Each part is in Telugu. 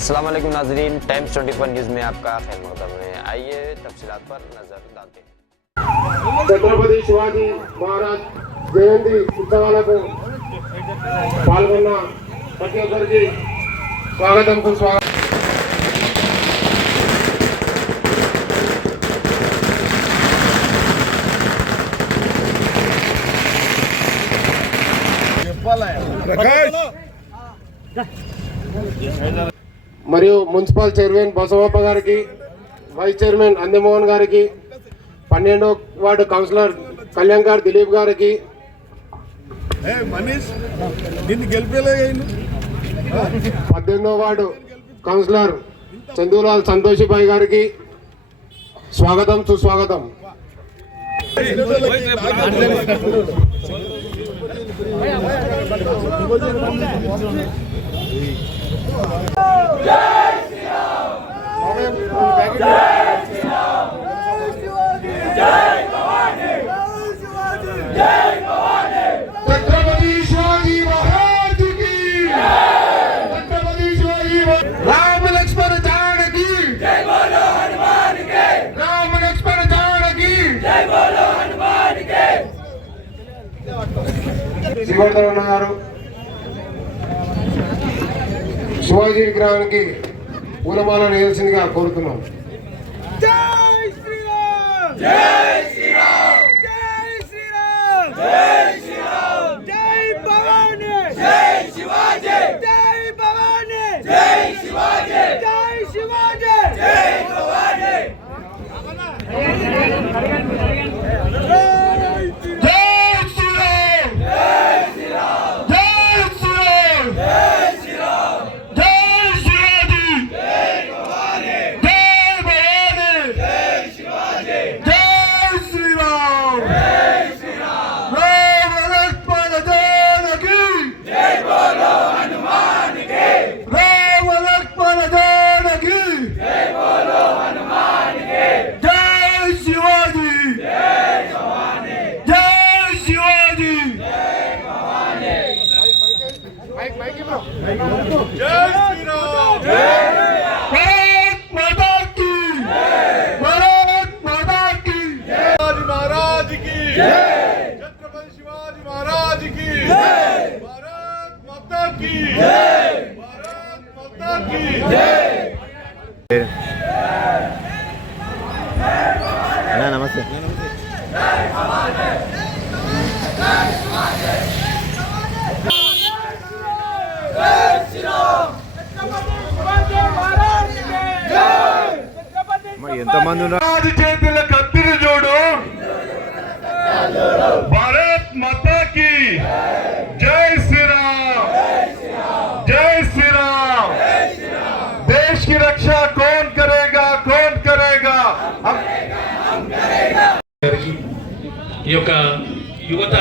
अस्सलाम वालेकुम नाज़रीन, टाइम्स 24 न्यूज़ में आपका खैर मक़दम है। आइए तफसीलात पर नजर डालते हैं। छत्रपति शिवाजी महाराज जयंती उत्सवाలకు పాల్గొన్న ప్రతి ఒక్కరికి స్వాగతం సుస్వాగతం. మరియు మున్సిపల్ చైర్మన్ బసవప్ప గారికి, వైస్ చైర్మన్ అందమోహన్ గారికి, 12వ వార్డు కౌన్సిలర్ కళ్యాణ్ గారు దిలీప్ గారికి, 18వ వార్డు కౌన్సిలర్ చందూలాల్ సంతోషిబాయి గారికి స్వాగతం సుస్వాగతం. छत्रपति शिवाजी महाराज की, छत्रपति शिवाजी राम लक्ष्मण जानकी जय बोलो हनुमान के, राम लक्ष्मण जानकी जय बोलो हनुमान के. శివవర్ధన గారు శివాజీ విగ్రహానికి పూలమాల వేయాల్సిందిగా కోరుతున్నాం. జై శ్రీరామ్, జై శ్రీరామ్, జై శ్రీరామ్, జై శ్రీరామ్, జై భవానీ, జై శివాజీ, జై భవానీ, జై శివాజీ, జై శివాజీ, జై భవానీ. జై శ్రీరామ్, జై శ్రీరామ్, జై శ్రీరామ్, జై శ్రీరామ్, జై శివాజీ, జై భవానీ, జై భవానీ, జై శివాజీ, జై శ్రీరామ్, జై శ్రీరామ్, రామ లక్ష్మణ జానకి జై బోలో హనుమాన్ కి, రామ లక్ష్మణ జానకి జై బోలో హనుమాన్ కి, జై శివాజీ, జై భవానీ, జై శివాజీ. జై భవానీ. జై శ్రీరామ్, భారత్ మాతా కీ, భారత్ మాతా కీ. शिवाजी महाराज की छत्रपति शिवाजी महाराज की भारत माता की भारत माता की అన్నా నమస్తే. ఎంతమంది ఉన్నారు? రాజు చేతుల కత్తిరి చూడు. భారత్ మాతా की जय श्री राम, जय श्री राम. देश की रक्षा कौन करेगा, कौन करेगा? ఈ యొక్క యువత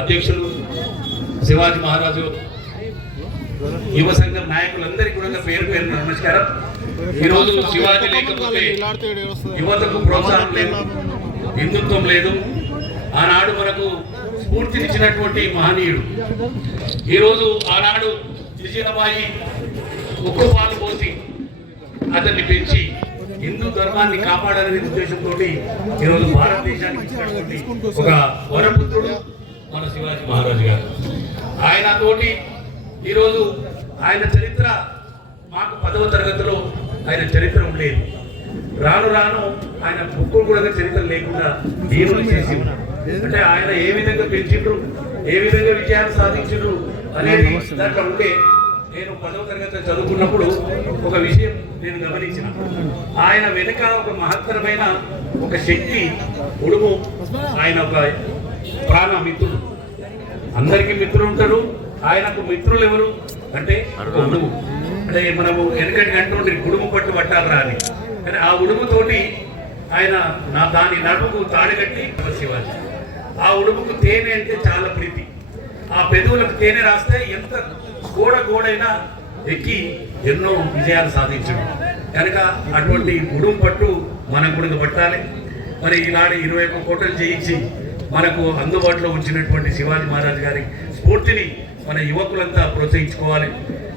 అధ్యక్షులు శివాజీ మహారాజు యువ సంఘం నాయకులందరికీ కూడా పేరు పేరు నమస్కారం. ఈరోజు శివాజీ లేకపోతే యువతకు ప్రోత్సాహం లేదు, హిందుత్వం లేదు. ఆనాడు మనకు స్ఫూర్తినిచ్చినటువంటి మహనీయుడు. ఈరోజు ఆనాడు జిజియాబాయి ఉక్కు పాలు పోసి అతన్ని పెంచి హిందూ ధర్మాన్ని కాపాడాలనే ఉద్దేశంతో ఈరోజు భారతదేశానికి ఇచ్చినటువంటి ఒక వరపుత్రుడు మన శివాజీ మహారాజు గారు. ఆయన తోటి ఈరోజు ఆయన చరిత్ర మాకు 10వ తరగతిలో ఆయన చరిత్ర ఉండేది. రాను రాను ఆయన బుక్కులు కూడా చరిత్ర లేకుండా దేవుడు చేసి అంటే ఆయన ఏ విధంగా పెంచిండ్రు, ఏ విధంగా విజయాన్ని సాధించిండ్రు అనేది దాంట్లో ఉండే. నేను 10వ తరగతి చదువుకున్నప్పుడు ఒక విషయం నేను గమనించిన, ఆయన వెనుక ఒక మహత్తరమైన ఒక శక్తి ఉడుము. ఆయన ఒక ప్రాణ మిత్రుడు, అందరికీ మిత్రులు ఉంటారు. ఆయనకు మిత్రులు ఎవరు అంటే ఒక ఉడుము. అంటే మనము వెనకటి గంట గుడుము పట్టు పట్టాలరా అని, కానీ ఆ ఉడుముతోటి ఆయన దాని నడుముకు తాడుగట్టి శివాజీ. ఆ ఉడుముకు తేనె అంటే చాలా ప్రీతి. ఆ పెదవులకు తేనె రాస్తే ఎంత గోడైనా ఎక్కి ఎన్నో విజయాలు సాధించడం కనుక అటువంటి ఉడుము పట్టు మనం కూడా పట్టాలి. మరి ఈనాడు 21 కోటలు చేయించి మనకు అందుబాటులో ఉంచినటువంటి శివాజీ మహారాజ్ గారి స్ఫూర్తిని మన యువకులంతా ప్రోత్సహించుకోవాలి.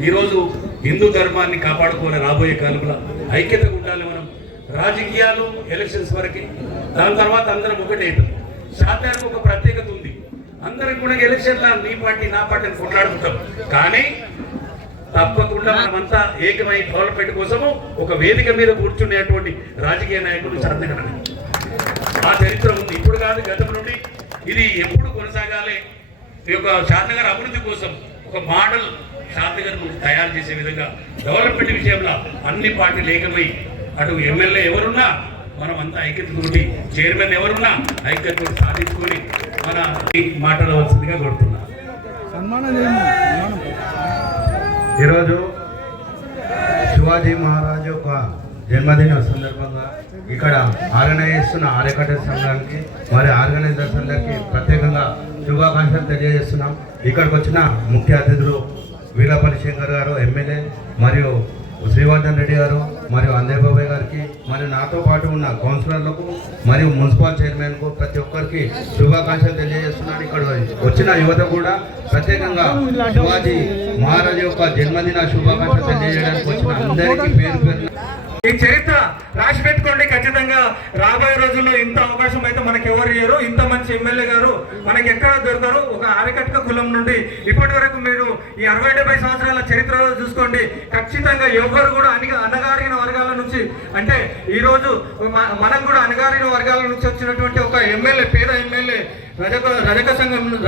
ఈరోజు హిందూ ధర్మాన్ని కాపాడుకోవాలి. రాబోయే కాలంలో ఐక్యతగా ఉండాలి. మనం రాజకీయాలు ఎలక్షన్స్ వరకు, దాని తర్వాత అందరం ఒకటే అవుతాం. షాద్నగర్కి ఒక ప్రత్యేకత ఉంది. అందరం కూడా ఎలక్షన్లో నీ పార్టీ నా పార్టీ అని కొట్లాడుకుంటాం, కానీ తప్పకుండా మనమంతా ఏకమై డెవలప్మెంట్ కోసము ఒక వేదిక మీద కూర్చునేటువంటి రాజకీయ నాయకులు షాద్నగర్. ఆ చరిత్ర ఉంది, ఇప్పుడు కాదు, గతం నుండి. ఇది ఎప్పుడు కొనసాగాలి. ఈ యొక్క షాద్నగర్ అభివృద్ధి కోసం ఒక మోడల్ షాద్నగర్ తయారు చేసే విధంగా డెవలప్మెంట్ విషయంలో అన్ని పార్టీలు ఏకమై, అటు ఎమ్మెల్యే ఎవరున్నా మనం అంతా ఐక్యతతోటి, చైర్మన్ ఎవరున్నా ఐక్యతతో సాధించుకొని మన మాట్లాడవలసిందిగా కోరుతున్నా. ఈరోజు శివాజీ మహారాజు యొక్క జన్మదిన సందర్భంగా ఇక్కడ ఆర్గనైజ్ చేస్తున్న ఆర్యకట్ట సంఘానికి మరి ఆర్గనైజర్స్ అందరికీ ప్రత్యేకంగా శుభాకాంక్షలు తెలియజేస్తున్నాం. ఇక్కడికి వచ్చిన ముఖ్య అతిథులు వీలపల్లి శంకర్ గారు ఎమ్మెల్యే, మరియు శ్రీవర్ధన్ రెడ్డి గారు, మరియు అంజయ్ బాబాయ్ గారికి, మరియు నాతో పాటు ఉన్న కౌన్సిలర్లకు మరియు మున్సిపల్ చైర్మన్కు ప్రతి ఒక్కరికి శుభాకాంక్షలు తెలియజేస్తున్నాను. ఇక్కడ వచ్చిన యువత కూడా ప్రత్యేకంగా శివాజీ మహారాజు యొక్క జన్మదిన శుభాకాంక్షలు తెలియజేయడానికి వచ్చిన అందరికీ పేరు పేరు ఈ చరిత్ర రాసి పెట్టుకోండి. ఖచ్చితంగా రాబోయే రోజుల్లో ఇంత అవకాశం అయితే మనకి ఎవరు ఇయ్యరు. ఇంత మంచి ఎమ్మెల్యే గారు మనకి ఎక్కడ దొరకరు. ఒక ఆరకట్క కులం నుండి ఇప్పటి వరకు మీరు ఈ 60-70 సంవత్సరాల చరిత్రలో చూసుకోండి, ఖచ్చితంగా ఎవరు కూడా అణగారిన వర్గాల నుంచి, అంటే ఈరోజు మనకు కూడా అణగారిన వర్గాల నుంచి వచ్చినటువంటి ఒక ఎమ్మెల్యే, పేద ఎమ్మెల్యే,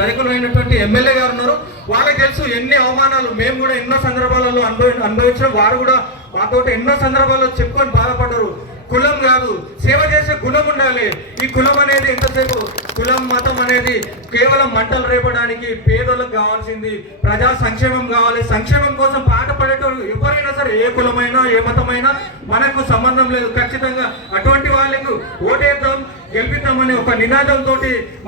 రజకులైనటువంటి ఎమ్మెల్యే గారు ఉన్నారు. వాళ్ళకి తెలుసు ఎన్ని అవమానాలు మేము కూడా ఎన్నో సందర్భాలలో అనుభవించిన. వారు కూడా మాతో ఎన్నో సందర్భాల్లో చెప్పుకొని బాధపడ్డారు. కులం కాదు, సేవ చేసే గుణం ఉండాలి. ఈ కులం అనేది ఎంతసేపు కులం మతం అనేది కేవలం మంటలు రేపడానికి, పేదలకు కావాల్సింది ప్రజా సంక్షేమం కావాలి. సంక్షేమం కోసం పాట పడేటోళ్ళు ఎవరైనా సరే, ఏ కులమైనా ఏ మతమైనా మనకు సంబంధం లేదు. ఖచ్చితంగా అటువంటి వాళ్ళకు ఓటేద్దాం, గెలిపిద్దామని ఒక నినాదంతో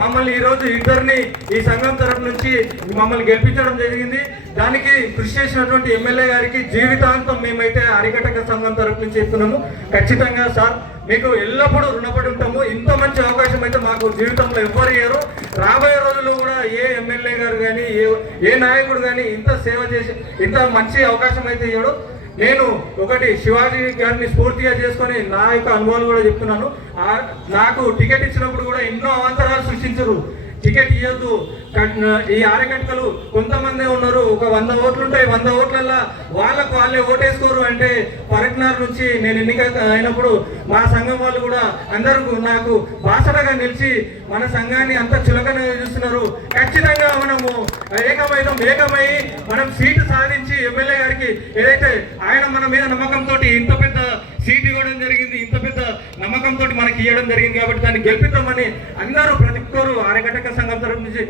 మమ్మల్ని ఈరోజు ఇద్దరిని ఈ సంఘం తరఫు నుంచి మమ్మల్ని గెలిపించడం జరిగింది. దానికి కృషి చేసినటువంటి ఎమ్మెల్యే గారికి జీవితాంతం మేమైతే అరికట్టక సంఘం తరఫు నుంచి చెప్తున్నాము. ఖచ్చితంగా సార్ మీకు ఎల్లప్పుడూ రుణపడి ఉంటాము. ఇంత మంచి అవకాశం అయితే మాకు జీవితంలో ఎవ్వరు ఇయ్యరు. రాబోయే రోజుల్లో కూడా ఏ ఎమ్మెల్యే గారు కానీ ఏ నాయకుడు కానీ ఇంత సేవ చేసి ఇంత మంచి అవకాశం అయితే ఇయ్యడు. నేను ఒకటి శివాజీ గారిని స్ఫూర్తిగా చేసుకొని నా యొక్క అనుభవాలు కూడా చెప్తున్నాను. నాకు టికెట్ ఇచ్చినప్పుడు కూడా ఎన్నో అవాంతరాలు సృష్టించరు. టికెట్ ఇవ్వద్దు, ఈ ఆరకట్కలు కొంతమంది ఉన్నారు, ఒక 100 ఓట్లు ఉంటాయి, 100 ఓట్లల్లో వాళ్ళే ఓటేసుకోరు. అంటే పరక్నార్ నుంచి నేను ఎన్నిక అయినప్పుడు మా సంఘం వాళ్ళు కూడా అందరూ నాకు బాసటగా నిలిచి మన సంఘాన్ని అంత చులకన చూస్తున్నారు. ఖచ్చితంగా మనము ఏకమై మనం సీటు సాధించి ఎమ్మెల్యే గారికి ఏదైతే ఆయన మన మీద నమ్మకంతో ఇంత పెద్ద సీటు ఇవ్వడం జరిగింది, ఇంత పెద్ద నమ్మకంతో మనకి ఇవ్వడం జరిగింది కాబట్టి దాన్ని గెలిపిద్దామని అందరూ ప్రతి ఒక్కరు ఆరకట్టక సంఘం తరఫు నుంచి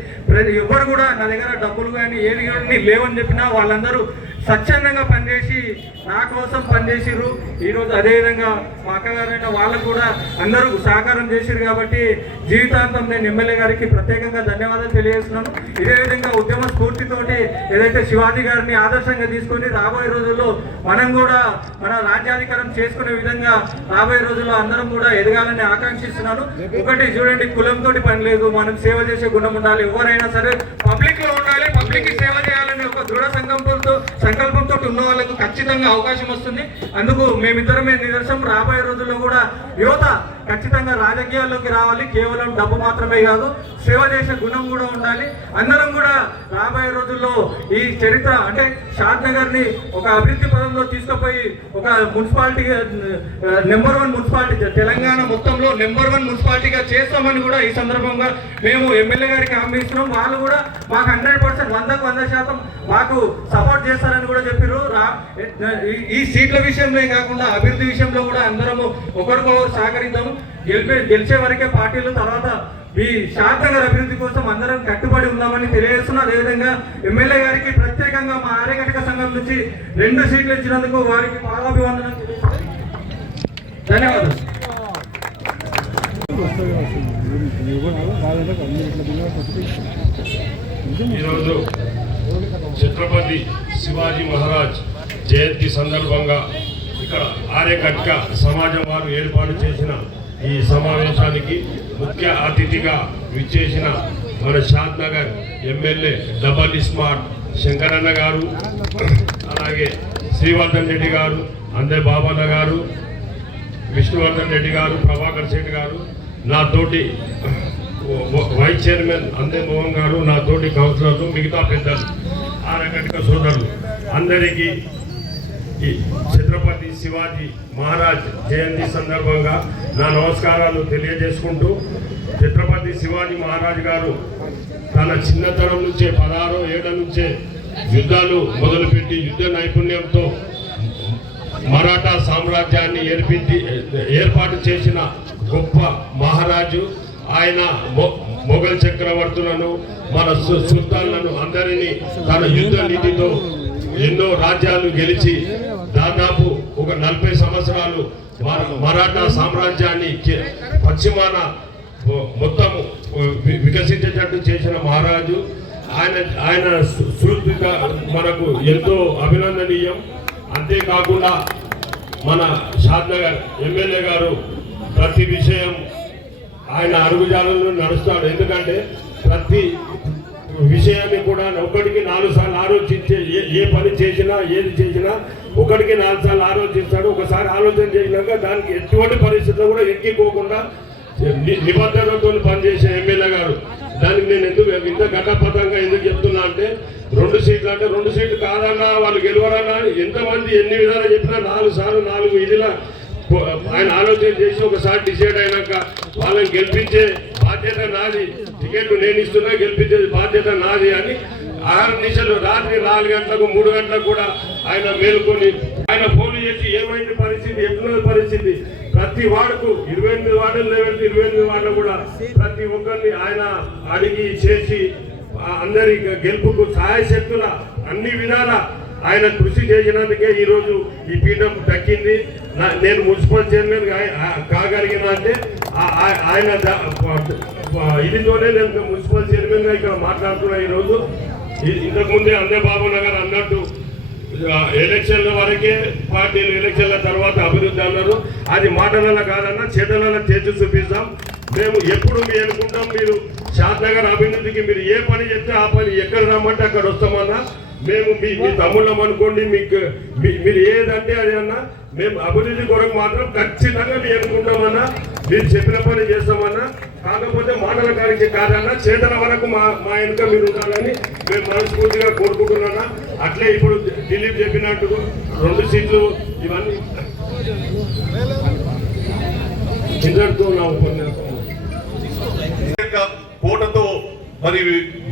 ఎవరు కూడా నా దగ్గర డబ్బులు కానీ ఏది కానీ లేవని చెప్పినా వాళ్ళందరూ స్వచ్ఛందంగా పనిచేసి నా కోసం పనిచేసిర్రు. ఈరోజు అదేవిధంగా మా అక్కగారైన వాళ్ళకు కూడా అందరూ సహకారం చేసిరు. కాబట్టి జీవితాంతం నేను ఎమ్మెల్యే గారికి ప్రత్యేకంగా ధన్యవాదాలు తెలియజేస్తున్నాను. ఇదే విధంగా ఉద్యమ స్ఫూర్తితోటి ఏదైతే శివాజీ గారిని ఆదర్శంగా తీసుకొని రాబోయే రోజుల్లో మనం కూడా మన రాజ్యాధికారం చేసుకునే విధంగా రాబోయే రోజుల్లో అందరం కూడా ఎదగాలని ఆకాంక్షిస్తున్నాను. ఒకటి చూడండి, కులంతో పని లేదు, మనం సేవ చేసే గుణం ఉండాలి. ఎవరైనా సరే పబ్లిక్ లో ఉండాలి, పబ్లిక్ కి సేవ చేయాలని ఒక దృఢ సంకల్పంతో ఉన్న వాళ్ళకు ఖచ్చితంగా అవకాశం వస్తుంది. అందుకు మేమిద్దరమే నిదర్శనం. రాబోయే రోజుల్లో కూడా యువత ఖచ్చితంగా రాజకీయాల్లోకి రావాలి. కేవలం డబ్బు మాత్రమే కాదు, సేవ చేసే గుణం కూడా ఉండాలి. అందరం కూడా రాబోయే రోజుల్లో ఈ చరిత్ర అంటే షాద్నగర్ ని ఒక అభివృద్ధి పదంలో తీసుకుపోయి ఒక మున్సిపాలిటీ నెంబర్ 1 మున్సిపాలిటీ, తెలంగాణ మొత్తంలో నెంబర్ 1 మున్సిపాలిటీగా చేస్తామని కూడా ఈ సందర్భంగా మేము ఎమ్మెల్యే గారికి హామీ ఇస్తున్నాం. వాళ్ళు కూడా మాకు 100% 100% మాకు సపోర్ట్ చేస్తారని కూడా చెప్పారు. ఈ సీట్ల విషయంలో కాకుండా అభివృద్ధి విషయంలో కూడా అందరము ఒకరికొకరు సహకరిద్దాము. గెలిచే వరకే పార్టీలు, తర్వాత ఈ షాద్నగర్ అభివృద్ధి కోసం అందరం కట్టుబడి ఉన్నామని తెలియజేస్తున్నా. అదేవిధంగా ఎమ్మెల్యే గారికి ప్రత్యేకంగా మా ఆర్యకట్టక సంఘం నుంచి 2 సీట్లు ఇచ్చినందుకు వారికి పాదాభివందనం ధన్యవాదాలు. ఈరోజు ఛత్రపతి శివాజీ మహారాజ్ జయంతి సందర్భంగా ఇక్కడ ఆర్యకట్క సమాజం వారు ఏర్పాటు చేసిన ఈ సమావేశానికి ముఖ్య అతిథిగా విచ్చేసిన మన షాద్నగర్ ఎమ్మెల్యే డబల్ స్మార్ట్ శంకరన్న గారు, అలాగే శ్రీవర్ధన్ రెడ్డి గారు, అందే బాబన్న గారు, విష్ణువర్ధన్ రెడ్డి గారు, ప్రభాకర్ శెట్టి గారు, నాతోటి వైస్ చైర్మన్ అందే మోహన్ గారు, నాతోటి కౌన్సిలర్లు, మిగతా పెద్దలు, ఆరకటిక సోదరులు అందరికీ ఈ ఛత్రపతి శివాజీ మహారాజ్ జయంతి సందర్భంగా నా నమస్కారాలు తెలియజేసుకుంటూ, ఛత్రపతి శివాజీ మహారాజ్ గారు తన చిన్నతనం నుంచే 16 ఏళ్ల నుంచే యుద్ధాలు మొదలుపెట్టి యుద్ధ నైపుణ్యంతో మరాఠా సామ్రాజ్యాన్ని ఏర్పాటు చేసిన గొప్ప మహారాజు ఆయన. మొఘల్ చక్రవర్తులను, మన సుల్తాన్లను అందరినీ తన యుద్ధ నీతితో ఎన్నో రాజ్యాలు గెలిచి దాదాపు ఒక 40 సంవత్సరాలు మరాఠా సామ్రాజ్యాన్ని పశ్చిమాన మొత్తం వికసించేటట్టు చేసిన మహారాజు ఆయన స్ఫూర్తిగా మనకు ఎంతో అభినందనీయం. అంతేకాకుండా మన షాద్నగర్ ఎమ్మెల్యే గారు ప్రతి విషయం ఆయన అడుగుజాడల్లో నడుస్తాడు. ఎందుకంటే ప్రతి విషయాన్ని కూడా ఒకటికి 4 సార్లు ఆలోచించే, ఏ పని చేసినా ఏది చేసినా ఒకటికి 4 సార్లు ఆలోచిస్తాడు. ఒకసారి ఆలోచన చేసినాక దానికి ఎటువంటి పరిస్థితుల్లో కూడా ఎక్కిపోకుండా నిబద్ధతతో పనిచేసే ఎమ్మెల్యే గారు. దానికి నేను ఎందుకు ఇంత ఘటపథంగా ఎందుకు చెప్తున్నా అంటే 2 సీట్లు అంటే 2 సీట్లు కాదన్నా, వాళ్ళు గెలవరన్నా, ఎంతమంది ఎన్ని విధాలు చెప్పినా 4 సార్లు 4 ఇదిలా ఆయన ఆలోచన చేసి ఒకసారి డిసైడ్ అయినాక వాళ్ళని గెలిపించే బాధ్యత నాది, టికెట్ నేను ఇస్తున్నా, గెలిపించే బాధ్యత నాది అని 6 నిమిషాలు రాత్రి 4 గంటలకు 3 గంటలకు కూడా ఆయన మేలుకొని ఆయన ఫోన్లు చేసి ఏమైంది పరిస్థితి, ఎట్లున్న పరిస్థితి, ప్రతి వార్డుకు 28 వార్డులు లేవంటే 28 వార్డులు కూడా ప్రతి ఒక్కరిని ఆయన అడిగి చేసి అందరి గెలుపుకు సహాయ శక్తుల అన్ని విధాల ఆయన కృషి చేసినందుకే ఈరోజు ఈ పీఠం దక్కింది. నేను మున్సిపల్ చైర్మన్ కాగలిగిన అంటే ఆయన ఇదితోనే నేను మున్సిపల్ చైర్మన్గా ఇక్కడ మాట్లాడుతున్నా. ఈరోజు ఇంతకుముందే అందే బాబు నగర్ అన్నట్టు ఎలక్షన్ల వరకే పార్టీలు, ఎలక్షన్ల తర్వాత అభివృద్ధి అన్నారు. అది మాటలలో కాదన్నా చేతలలో చేసి చూపిస్తాం. మేము ఎప్పుడు మీ అనుకుంటాం, మీరు షాద్నగర్ అభివృద్ధికి మీరు ఏ పని చెప్తే ఆ పని ఎక్కడ రమ్మంటే అక్కడ వస్తామన్నా. మేము మీ తమ్ముళ్ళం అనుకోండి, మీకు మీరు ఏదంటే అది అన్నా మేము అభివృద్ధి కొరకు మాత్రం ఖచ్చితంగా మీరు అనుకుంటామన్నా, మీరు చెప్పిన పని చేస్తామన్నా. కాకపోతే మాటల కాడికి కాదన్నా, చేతల వరకు మా వెనుక మీరు ఉండాలని మేము మనస్ఫూర్తిగా కోరుకుంటున్నా. అట్లే ఇప్పుడు దిలీప్ చెప్పినట్టు 2 సీట్లు ఇవన్నీ ఇందరితో నా ఉపన్యాసం కోటతో మరి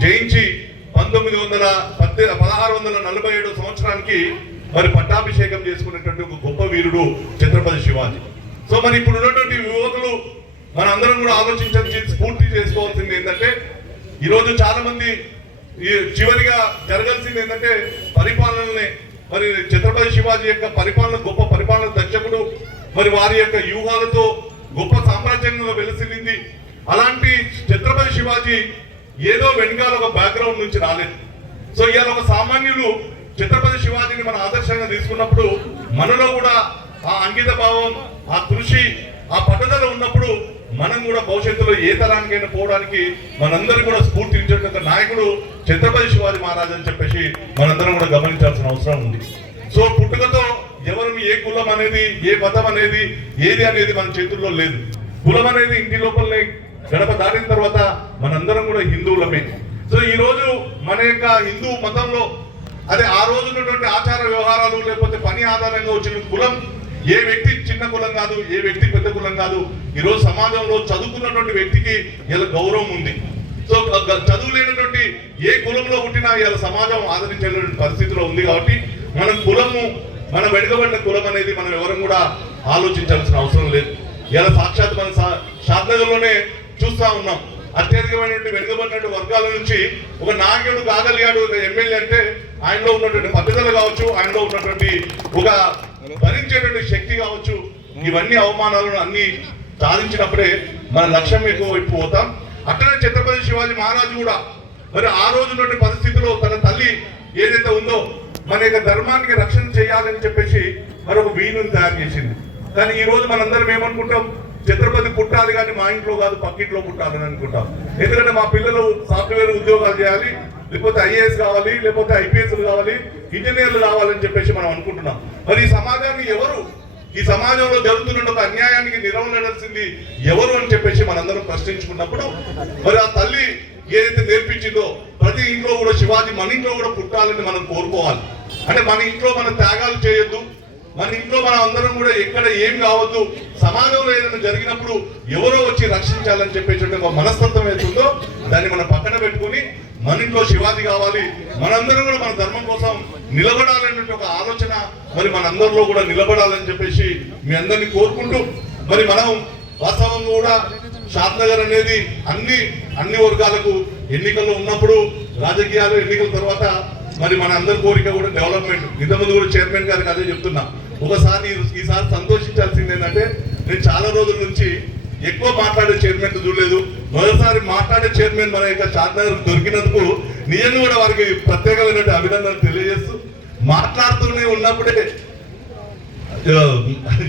జయించి 1647 సంవత్సరానికి మరి పట్టాభిషేకం చేసుకునేటువంటి ఒక గొప్ప వీరుడు ఛత్రపతి శివాజీ. సో మరి ఇప్పుడు ఉన్నటువంటి యువకులు మన అందరం కూడా ఆలోచించి స్ఫూర్తి చేసుకోవాల్సింది ఏంటంటే, ఈరోజు చాలా మంది చివరిగా జరగాల్సింది ఏంటంటే పరిపాలననే. మరి ఛత్రపతి శివాజీ యొక్క పరిపాలన గొప్ప పరిపాలన దర్శకుడు, మరి వారి యొక్క వ్యూహాలతో గొప్ప సామ్రాజ్యంలో వెలసిల్లింది. అలాంటి ఛత్రపతి శివాజీ ఏదో వెనకాల ఒక బ్యాక్గ్రౌండ్ నుంచి రాలేదు. సో ఇవాళ ఒక సామాన్యులు ఛత్రపతి శివాజీని మన ఆదర్శంగా తీసుకున్నప్పుడు మనలో కూడా ఆ అంకిత భావం, ఆ కృషి, ఆ పట్టుదల ఉన్నప్పుడు మనం కూడా భవిష్యత్తులో ఏ తరానికైనా పోవడానికి మనందరూ కూడా స్ఫూర్తించేట నాయకుడు ఛత్రపతి శివాజీ మహారాజ్ అని చెప్పేసి మనందరం కూడా గమనించాల్సిన అవసరం ఉంది. సో పుట్టుకతో ఎవరు ఏ కులం అనేది, ఏ మతం అనేది, ఏది అనేది మన చేతుల్లో లేదు. కులం అనేది ఇంటి లోపలనే గడప దాటిన తర్వాత మనందరం కూడా హిందువులమే. సో ఈ రోజు మన యొక్క హిందూ మతంలో అదే ఆ రోజు ఉన్నటువంటి ఆచార వ్యవహారాలు లేకపోతే పని ఆధారంగా వచ్చిన కులం, ఏ వ్యక్తి చిన్న కులం కాదు, ఏ వ్యక్తి పెద్ద కులం కాదు. ఈరోజు సమాజంలో చదువుకున్నటువంటి వ్యక్తికి ఇలా గౌరవం ఉంది. సో చదువు లేనటువంటి ఏ కులంలో పుట్టినా ఇలా సమాజం ఆదరించేటువంటి పరిస్థితిలో ఉంది. కాబట్టి మన కులము, మన వెనుకబడిన కులం అనేది మనం ఎవరం కూడా ఆలోచించాల్సిన అవసరం లేదు. ఇలా సాక్షాత్ మన షాద్నగర్లోనే చూస్తా ఉన్నాం. అత్యధికమైనటువంటి వెనుకబడినటువంటి వర్గాల నుంచి ఒక నాయకుడు కాగలిగాడు ఎమ్మెల్యే అంటే ఆయనలో ఉన్నటువంటి పద్ధతులు కావచ్చు, ఆయనలో ఉన్నటువంటి ఒక భరించేటువంటి శక్తి కావచ్చు. ఇవన్నీ అవమానాలను అన్ని సాధించినప్పుడే మన లక్ష్యం ఎక్కువ వైపు పోతాం. అట్లనే ఛత్రపతి శివాజీ మహారాజు కూడా మరి ఆ రోజు ఉన్నటువంటి పరిస్థితిలో తన తల్లి ఏదైతే ఉందో మన యొక్క ధర్మానికి రక్షణ చేయాలని చెప్పేసి మరొక వీణుని తయారు చేసింది. కానీ ఈ రోజు మనందరం ఏమనుకుంటాం, ఛత్రపతి పుట్టాలి కానీ మా ఇంట్లో కాదు పక్కింట్లో పుట్టాలని అనుకుంటాం. ఎందుకంటే మా పిల్లలు సాఫ్ట్వేర్ ఉద్యోగాలు చేయాలి, లేకపోతే ఐఏఎస్ కావాలి, లేకపోతే ఐపీఎస్ కావాలి, ఇంజనీర్లు కావాలని చెప్పేసి మనం అనుకుంటున్నాం. మరి ఈ సమాజాన్ని ఎవరు, ఈ సమాజంలో జరుగుతున్న ఒక అన్యాయానికి నిరవనడాల్సింది ఎవరు అని చెప్పేసి మనందరం ప్రశ్నించుకున్నప్పుడు మరి ఆ తల్లి ఏదైతే నేర్పించిందో ప్రతి ఇంట్లో కూడా శివాజీ మన ఇంట్లో కూడా పుట్టాలని మనం కోరుకోవాలి. అంటే మన ఇంట్లో మనం త్యాగాలు చేయొద్దు, మన ఇంట్లో మనం అందరం కూడా ఎక్కడ ఏం కావద్దు, సమాజంలో ఏదైనా జరిగినప్పుడు ఎవరో వచ్చి రక్షించాలని చెప్పేసి ఒక మనస్తత్వం ఏతుందో దాన్ని మనం పక్కన పెట్టుకుని మన ఇంట్లో శివాజీ కావాలి, మనందరం కూడా మన ధర్మం కోసం నిలబడాలనే ఒక ఆలోచన మరి మనందరిలో కూడా నిలబడాలని చెప్పేసి మీ అందరినీ కోరుకుంటూ మరి మనం వాస్తవంగా కూడా షాద్నగర్ అనేది అన్ని వర్గాలకు ఎన్నికల్లో ఉన్నప్పుడు రాజకీయాలు ఎన్నికల తర్వాత మరి మన అందరి కోరిక కూడా డెవలప్మెంట్. ఇంతకుముందు కూడా చైర్మన్ గారికి అదే చెప్తున్నా. ఒకసారి ఈసారి సంతోషించాల్సింది ఏంటంటే నేను చాలా రోజుల నుంచి ఎక్కువ మాట్లాడే చైర్మన్ చూడలేదు. మొదటిసారి మాట్లాడే చైర్మన్ మన యొక్క షాద్నగర్ దొరికినందుకు నిజంగా కూడా వారికి ప్రత్యేకమైన అభినందనలు తెలియజేస్తూ మాట్లాడుతూనే ఉన్నప్పుడే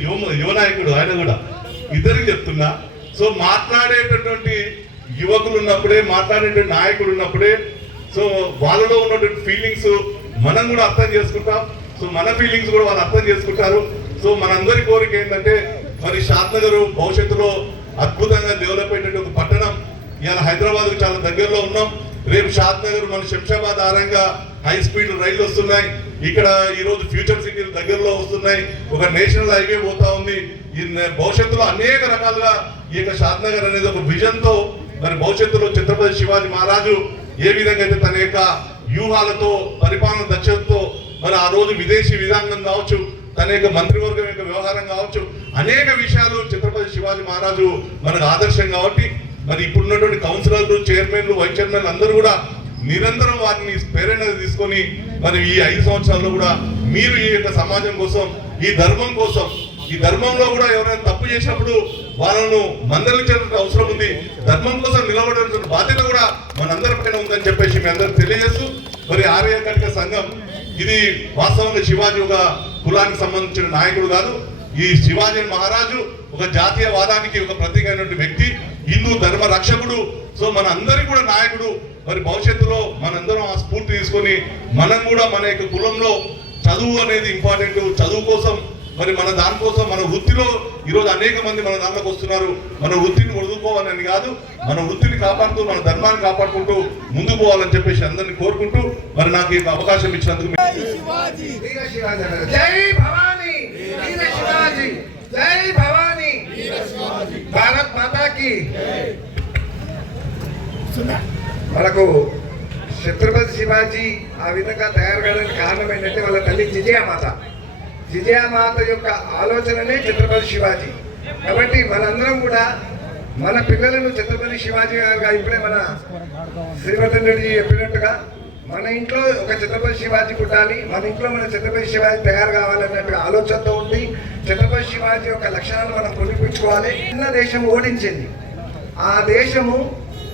యువ నాయకుడు ఆయన కూడా ఇద్దరికి చెప్తున్నా. సో మాట్లాడేటటువంటి యువకులు ఉన్నప్పుడే, మాట్లాడేటువంటి నాయకుడు ఉన్నప్పుడే సో వాళ్ళలో ఉన్నటువంటి ఫీలింగ్స్ మనం కూడా అర్థం చేసుకుంటాం. సో మన ఫీలింగ్స్ కూడా వాళ్ళు అర్థం చేసుకుంటారు. సో మనందరి కోరిక ఏంటంటే మరి షాద్నగర్ భవిష్యత్తులో అద్భుతంగా డెవలప్ అయ్యేటువంటి ఒక పట్టణం. ఇవాళ హైదరాబాద్కు చాలా దగ్గరలో ఉన్నాం. రేపు షాద్నగర్ మన శంషాబాద్ ఆరంగా హై స్పీడ్ రైళ్లు వస్తున్నాయి. ఇక్కడ ఈరోజు ఫ్యూచర్ సిటీలు దగ్గరలో వస్తున్నాయి. ఒక నేషనల్ హైవే పోతా ఉంది. ఈ భవిష్యత్తులో అనేక రకాలుగా ఈ యొక్క షాద్నగర్ అనేది ఒక విజన్ తో మరి భవిష్యత్తులో ఛత్రపతి శివాజీ మహారాజు ఏ విధంగా అయితే తన యొక్క వ్యూహాలతో, పరిపాలన దక్షతతో మరి ఆ రోజు విదేశీ విధానం కావచ్చు, తన యొక్క మంత్రివర్గం యొక్క వ్యవహారం కావచ్చు, అనేక విషయాలు ఛత్రపతి శివాజీ మహారాజు మనకు ఆదర్శం కాబట్టి మరి ఇప్పుడున్నటువంటి కౌన్సిలర్లు, చైర్మన్లు, వైస్ చైర్మన్లు అందరూ కూడా నిరంతరం వారిని ప్రేరణ తీసుకొని మరి ఈ 5 సంవత్సరాల్లో కూడా మీరు ఈ యొక్క సమాజం కోసం, ఈ ధర్మం కోసం, ఈ ధర్మంలో కూడా ఎవరైనా తప్పు చేసినప్పుడు వాళ్ళను మందలించాల్సిన అవసరం ఉంది. ధర్మం కోసం నిలబడాల్సిన బాధ్యత కూడా మనందరిపైన ఉందని చెప్పేసి మీ అందరూ తెలియజేస్తూ మరి ఆర్య కటిక సంఘం ఇది వాస్తవంగా శివాజీ ఒక కులానికి సంబంధించిన నాయకుడు కాదు. ఈ శివాజీ మహారాజు ఒక జాతీయవాదానికి ఒక ప్రతీక అయినటువంటి వ్యక్తి, హిందూ ధర్మ రక్షకుడు. సో మన అందరికీ కూడా నాయకుడు. మరి భవిష్యత్తులో మనందరం ఆ స్ఫూర్తి తీసుకొని మనం కూడా మన యొక్క కులంలో చదువు అనేది ఇంపార్టెంట్. చదువు కోసం మరి మన దానికోసం మన వృత్తిలో ఈరోజు అనేక మంది మన దాంట్లోకి వస్తున్నారు. మన వృత్తిని వదులుకోవాలని కాదు, మన వృత్తిని కాపాడుతూ, మన ధర్మాన్ని కాపాడుకుంటూ ముందుకు పోవాలని చెప్పేసి అందరినీ కోరుకుంటూ మరి నాకు ఈ అవకాశం ఇచ్చినందుకు జై భవానీ, వీర శివాజీ, జై భవానీ, భారత్ మాతాకి. మనకు ఛత్రపతి శివాజీ ఆ విధంగా తయారు కావడానికి కారణం ఏంటంటే వాళ్ళ తల్లి జిజయామాత. జిజయామాత యొక్క ఆలోచననే ఛత్రపతి శివాజీ. కాబట్టి మనందరం కూడా మన పిల్లలను ఛత్రపతి శివాజీ గారుగా ఇప్పుడే మన శ్రీవర్ధన్ రెడ్డి చెప్పినట్టుగా మన ఇంట్లో ఒక ఛత్రపతి శివాజీ పుట్టాలి, మన ఇంట్లో మన ఛత్రపతి శివాజీ తయారు కావాలన్నట్టుగా ఆలోచనతో ఉంది. ఛత్రపతి శివాజీ యొక్క లక్షణాలు మనం పొందిపించుకోవాలి. చిన్న దేశం ఓడించింది. ఆ దేశము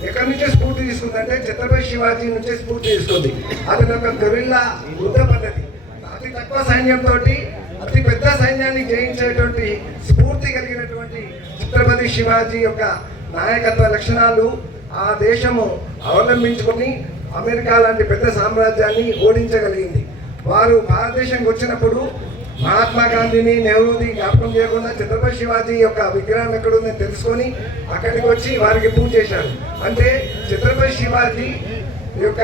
ఎక్కడి నుంచే స్ఫూర్తి తీసుకుందంటే ఛత్రపతి శివాజీ నుంచే స్ఫూర్తి తీసుకుంది. అతని యొక్క గొరిల్లా యుద్ధ పద్ధతి, అతి తక్కువ సైన్యంతో అతి పెద్ద సైన్యాన్ని జయించేటువంటి స్ఫూర్తి కలిగినటువంటి ఛత్రపతి శివాజీ యొక్క నాయకత్వ లక్షణాలు ఆ దేశము అవలంబించుకొని అమెరికా లాంటి పెద్ద సామ్రాజ్యాన్ని ఓడించగలిగింది. వారు భారతదేశంకి వచ్చినప్పుడు మహాత్మా గాంధీని, నెహ్రూని జ్ఞాపకం చేయకుండా ఛత్రపతి శివాజీ యొక్క విగ్రహం ఎక్కడుందని తెలుసుకొని అక్కడికి వచ్చి వారికి పూజ చేశారు. అంటే ఛత్రపతి శివాజీ యొక్క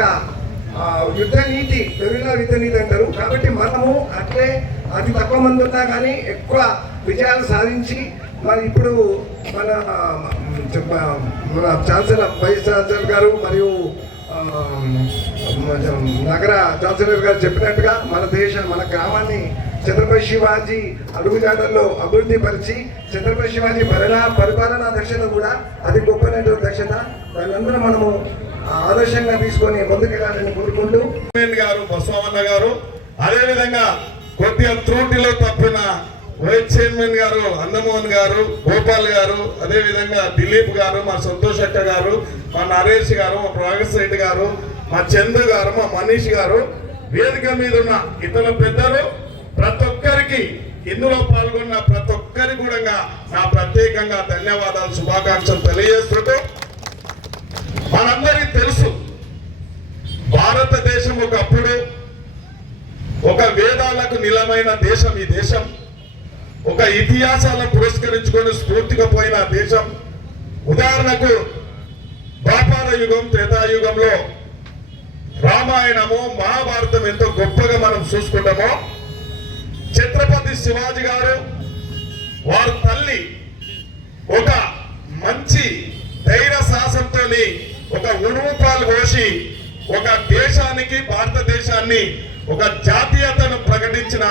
యుద్ధ నీతి, గొరిల్లా యుద్ధ నీతి అంటారు. కాబట్టి మనము అట్లే అతి తక్కువ మంది ఉన్నా కానీ ఎక్కువ విజయాలు సాధించి మరి ఇప్పుడు మన ఛాన్సలర్, వైస్ ఛాన్సలర్ గారు మరియు నగర ఛాన్సలర్ గారు చెప్పినట్టుగా మన గ్రామాన్ని ఛత్రపతి శివాజీ అడుగుజాడల్లో అభివృద్ధి పరిచి ఛత్రపతి శివాజీ పరిపాలనా దక్షత కూడా అది గొప్పనటువంటి దక్షత. దానందరూ మనము ఆదర్శంగా తీసుకొని ముందుకెళ్ళాలని కోరుకుంటూ గారు, బసవన్న గారు, అదేవిధంగా కొద్దిగా త్రూటిలో తప్పిన వైస్ చైర్మన్ గారు అందమోహన్ గారు, గోపాల్ గారు, అదేవిధంగా దిలీప్ గారు, మా సంతోష్ అక్క గారు, మా నరేష్ గారు, మా ప్రకాశ్ రెడ్డి గారు, మా చందు గారు, మా మనీష్ గారు, వేదిక మీద ఉన్న ఇతర పెద్దలు, ప్రతి ఒక్కరికి ఇందులో పాల్గొన్న ప్రతి ఒక్కరికి కూడా నా ప్రత్యేకంగా ధన్యవాదాలు, శుభాకాంక్షలు తెలియజేస్తుంటూ మనందరికీ తెలుసు భారతదేశం ఒకప్పుడు ఒక వేదాలకు నిలమైన దేశం. ఈ దేశం ఒక ఇతిహాసాలను పురస్కరించుకొని స్ఫూర్తిగా పోయిన దేశం. ఉదాహరణకు ద్వాపర యుగం, త్రేతాయుగంలో రామాయణము, మహాభారతం ఎంతో గొప్పగా మనం చూసుకుంటామో, ఛత్రపతి శివాజీ గారు వారి తల్లి ఒక మంచి ధైర్య సాహసంతో ఒక ఉణుపాలు పోసి ఒక దేశానికి, భారతదేశాన్ని ఒక జాతీయతను ప్రకటించిన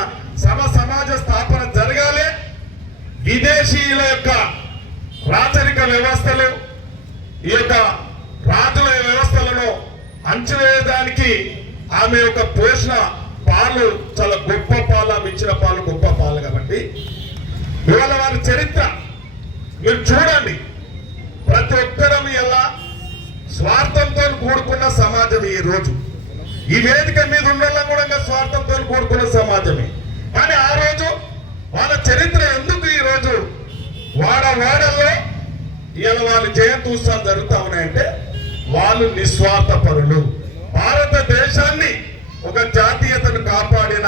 సమాజ స్థాపన జరగాలి. విదేశీయుల యొక్క రాచరిక వ్యవస్థలు, ఈ యొక్క రాజుల వ్యవస్థలను అంచువేయడానికి ఆమె యొక్క పోషణ పాలు చాలా గొప్ప పాలు, ఆమె ఇచ్చిన పాలు గొప్ప పాలు. కాబట్టి ఇవాళ వారి చరిత్ర మీరు చూడండి. ప్రతి ఒక్కరం ఎలా స్వార్థంతో కూడుకున్న సమాజం ఈ రోజు. ఈ వేదిక మీద ఉన్న కూడా స్వార్థంతో కూడుకున్న సమాజమే. కానీ ఆ రోజు వాళ్ళ చరిత్ర ఎందుకు ఈ రోజు వాడల్లో ఇలా వాళ్ళ జయంతి ఉత్సవాలు జరుగుతూ ఉన్నాయంటే, వాళ్ళు నిస్వార్థ పరులు. భారతదేశాన్ని ఒక జాతీయతను కాపాడిన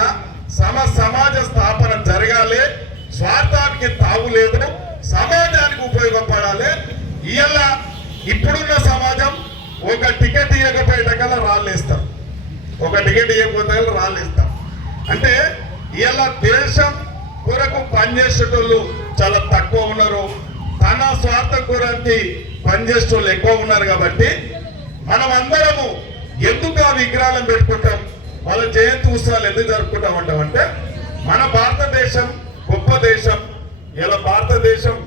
సమాజ స్థాపన జరగాలి. స్వార్థానికి తావులేదు, సమాజానికి ఉపయోగపడాలి. ఇలా ఇప్పుడున్న సమాజం ఒక టికెట్ ఇవ్వకపోయేట కల్లా రాళ్ళేస్తాం, ఒక టికెట్ ఇవ్వకపోతే రాళ్ళేస్తాం. అంటే ఇలా దేశం కొరకు పనిచేసేటోళ్ళు చాలా తక్కువ ఉన్నారు, తన స్వార్థ కొరకు పనిచేసేటోళ్ళు ఎక్కువ ఉన్నారు. కాబట్టి మనం అందరము ఎందుకు ఆ విగ్రహాలను పెట్టుకుంటాం, వాళ్ళ జయంతి ఉత్సవాలు ఎందుకు జరుపుకుంటాం అంటామంటే, మన భారతదేశం గొప్ప దేశం. ఇలా భారతదేశం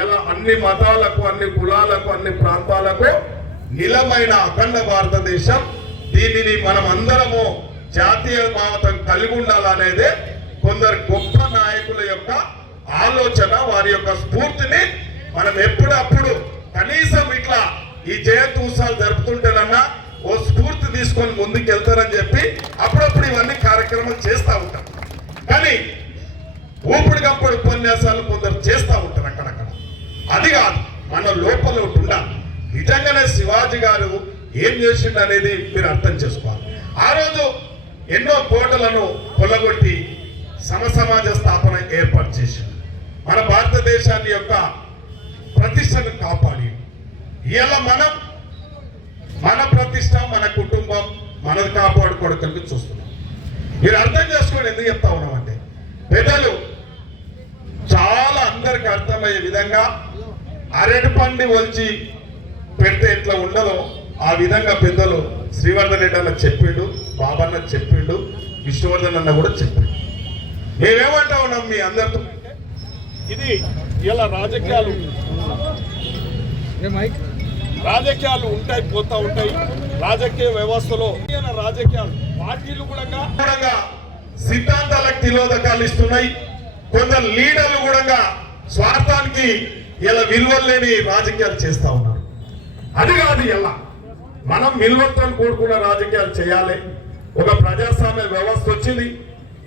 ఇలా అన్ని మతాలకు, అన్ని కులాలకు, అన్ని ప్రాంతాలకు నిలమైన అఖండ భారతదేశం. దీనిని మనం అందరము జాతీయ భావతం కలిగి ఉండాలనేదే కొందరు గొప్ప నాయకుల యొక్క ఆలోచన, వారి యొక్క స్ఫూర్తిని మనం ఎప్పుడప్పుడు కనీసం ఇట్లా ఈ జయంతి ఉత్సవాలు జరుపుతుంటేనన్నా ఓ స్ఫూర్తి తీసుకొని ముందుకు వెళ్తారని చెప్పి అప్పుడప్పుడు ఇవన్నీ కార్యక్రమాలు చేస్తూ ఉంటాం. కానీ ఊపిడికప్పుడు ఉపన్యాసాలు కొందరు చేస్తూ ఉంటారు అక్కడక్కడ. అది కాదు, మన లోపల ఉండాలి. నిజంగానే శివాజీ గారు ఏం చేసిండు అనేది మీరు అర్థం చేసుకోవాలి. ఆ రోజు ఎన్నో కోటలను కొల్లగొట్టి సమాజ స్థాపన ఏర్పాటు చేసిండు. మన భారతదేశాన్ని యొక్క ప్రతిష్టను కాపాడి ఇలా మనం మన ప్రతిష్ట, మన కుటుంబం మనది కాపాడుకోవడానికి చూస్తున్నాం. మీరు అర్థం చేసుకోండి ఎందుకు చెప్తా ఉన్నామంటే, పెద్దలు చాలా అందరికి అర్థమయ్యే విధంగా అరటి పండు ఒలిచి పెడితే ఎట్లా ఉండదో ఆ విధంగా పెద్దలు శ్రీవర్ధన్ రెడ్డి అన్న చెప్పిండు, బాబన్న చెప్పిండు, విష్ణువర్ధన్ అన్న కూడా చెప్పిండు. మేమేమంటా ఉన్నాం మీ అందరితో, ఇది ఇలా రాజకీయాలు ఉంటాయి, పోతా ఉంటాయి. రాజకీయ వ్యవస్థలో రాజకీయాలు పార్టీలు కూడా సిద్ధాంతాలకు తిలోదకాలు ఇస్తున్నాయి. కొందరు లీడర్లు కూడా స్వార్థానికి ఇలా విలువలు లేని రాజకీయాలు చేస్తా ఉన్నారు. అది కాదు, ఇలా మనం విలువలతో కూడుకున్న రాజకీయాలు చేయాలి. ఒక ప్రజాస్వామ్య వ్యవస్థ వచ్చింది.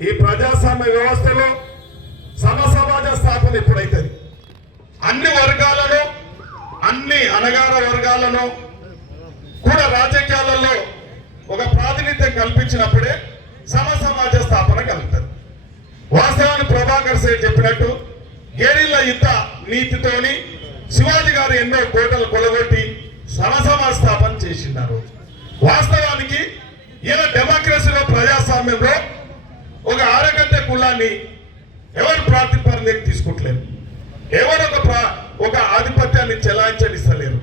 ఈ ప్రజాస్వామ్య వ్యవస్థలో సమాజ స్థాపన ఎప్పుడైతుంది, అన్ని వర్గాలను, అన్ని అనగార వర్గాలను కూడా రాజకీయాలలో ఒక ప్రాతినిధ్యం కల్పించినప్పుడే సమాజ స్థాపన కలుగుతుంది. వాస్తవాన్ని ప్రభాకర్ సేఠ్ చెప్పినట్టు గేరిల్ల యుద్ధ నీతితోని శివాజీ గారు ఎన్నో కోటలు కొలగొట్టి సమాజ స్థాపన చేసినారు. వాస్తవానికి ఇలా డెమోక్రసీలో, ప్రజాస్వామ్యంలో ఒక ఆరగంట కులాన్ని ఎవరు ప్రాతిపదికగా తీసుకుంటలేరు, ఎవరు ఒక ఆధిపత్యాన్ని చెలాయించనిస్తలేరు,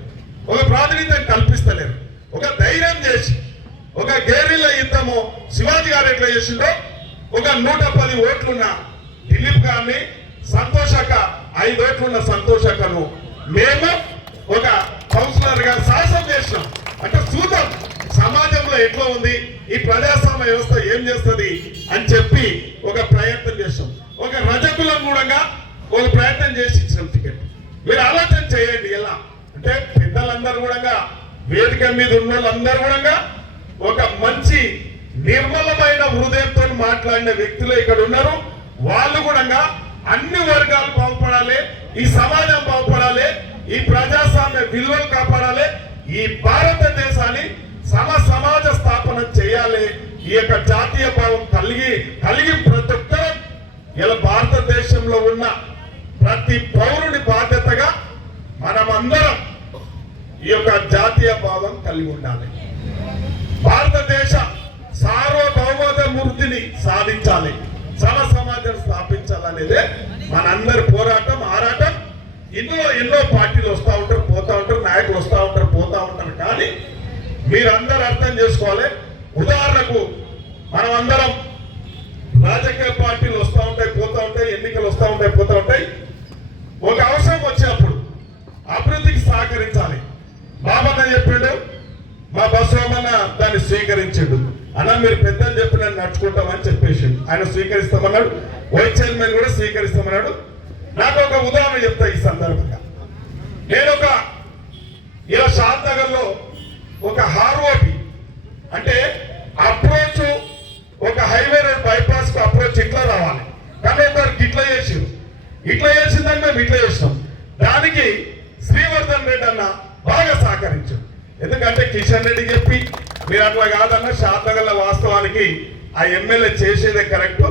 ఒక ప్రాతినిధ్యం కల్పిస్తలేరు. ఒక ధైర్యం చేసి ఒక గేరిల్ల యుద్ధము శివాజీ గారు ఎట్లా చేసిండో, ఒక 110 ఓట్లున్న దిలీప్ గారిని, సంతోషక 5 ఓట్లున్న సంతోషకను మేము ఒక కౌన్సిలర్ గా సాహసం చేసినాం. అంటే చూద్దాం సమాజంలో ఎట్లా ఉంది, ఈ ప్రజాస్వామ్య వ్యవస్థ ఏం చేస్తుంది అని చెప్పి ఒక ప్రయత్నం చేస్తాం. ఒక రజకులం కూడా ఒక ప్రయత్నం చేసి ఇచ్చిన టికెట్. మీరు ఆలోచన చేయండి. ఎలా అంటే పెద్దలందరూ కూడా, వేదిక మీద ఉన్న వాళ్ళందరూ కూడా ఒక మంచి నిర్మలమైన హృదయంతో మాట్లాడిన వ్యక్తులు ఇక్కడ ఉన్నారు. వాళ్ళు కూడా అన్ని వర్గాలు బాగుపడాలి, ఈ సమాజం బాగుపడాలి, ఈ ప్రజాస్వామ్య విలువలు కాపాడాలి, ఈ భారతదేశాన్ని సమాజ స్థాపన చేయాలి. ఈ యొక్క జాతీయ భావం కలిగి ప్రతి ఒక్కరు ఇలా భారతదేశంలో ఉన్న ప్రతి పౌరుని బాధ్యతగా మనమందరం ఈ యొక్క జాతీయ భావం కలిగి ఉండాలి. భారతదేశ సార్వభౌమూర్తిని సాధించాలి, సమాజం స్థాపించాలనేదే మనందరి పోరాటం, ఆరాటం. ఇందులో ఎన్నో పార్టీలు వస్తూ ఉంటారు, పోతా ఉంటారు, నాయకులు వస్తూ ఉంటారు, పోతా ఉంటారు. కానీ మీరందరూ అర్థం చేసుకోవాలి. ఉదాహరణకు మనం అందరం రాజకీయ పార్టీలు వస్తూ ఉంటాయి, పోతా ఉంటాయి, ఎన్నికలు వస్తూ ఉంటాయి, పోతా ఉంటాయి. ఒక అవసరం వచ్చినప్పుడు అభివృద్ధికి సహకరించాలి. బాబన్న చెప్పిండు, మా బసవమన్న దాన్ని స్వీకరించిండు. అన్న మీరు పెద్దలు చెప్పి నన్ను నడుచుకుంటామని చెప్పేసిండు. ఆయన స్వీకరిస్తామన్నాడు, వైస్ చైర్మన్ కూడా స్వీకరిస్తామన్నాడు. నాకు ఒక ఉదాహరణ చెప్తా ఈ సందర్భంగా. నేను ఇలా షాద్నగర్లో ఒక హార్వోపి అంటే అప్రోచ్, ఒక హైవే రోడ్ బైపాస్ కు అప్రోచ్ ఇట్లా రావాలి, కానీ ఒకరికి ఇట్లా చేసారు. ఇట్లా చేసిందని మేము ఇట్లా చేసినాం. దానికి శ్రీవర్ధన్ రెడ్డి అన్న బాగా సహకరించారు. ఎందుకంటే కిషన్ రెడ్డి చెప్పి మీరు అట్లా కాదన్న, షాద్నగర్లో వాస్తవానికి ఆ ఎమ్మెల్యే చేసేదే కరెక్ట్,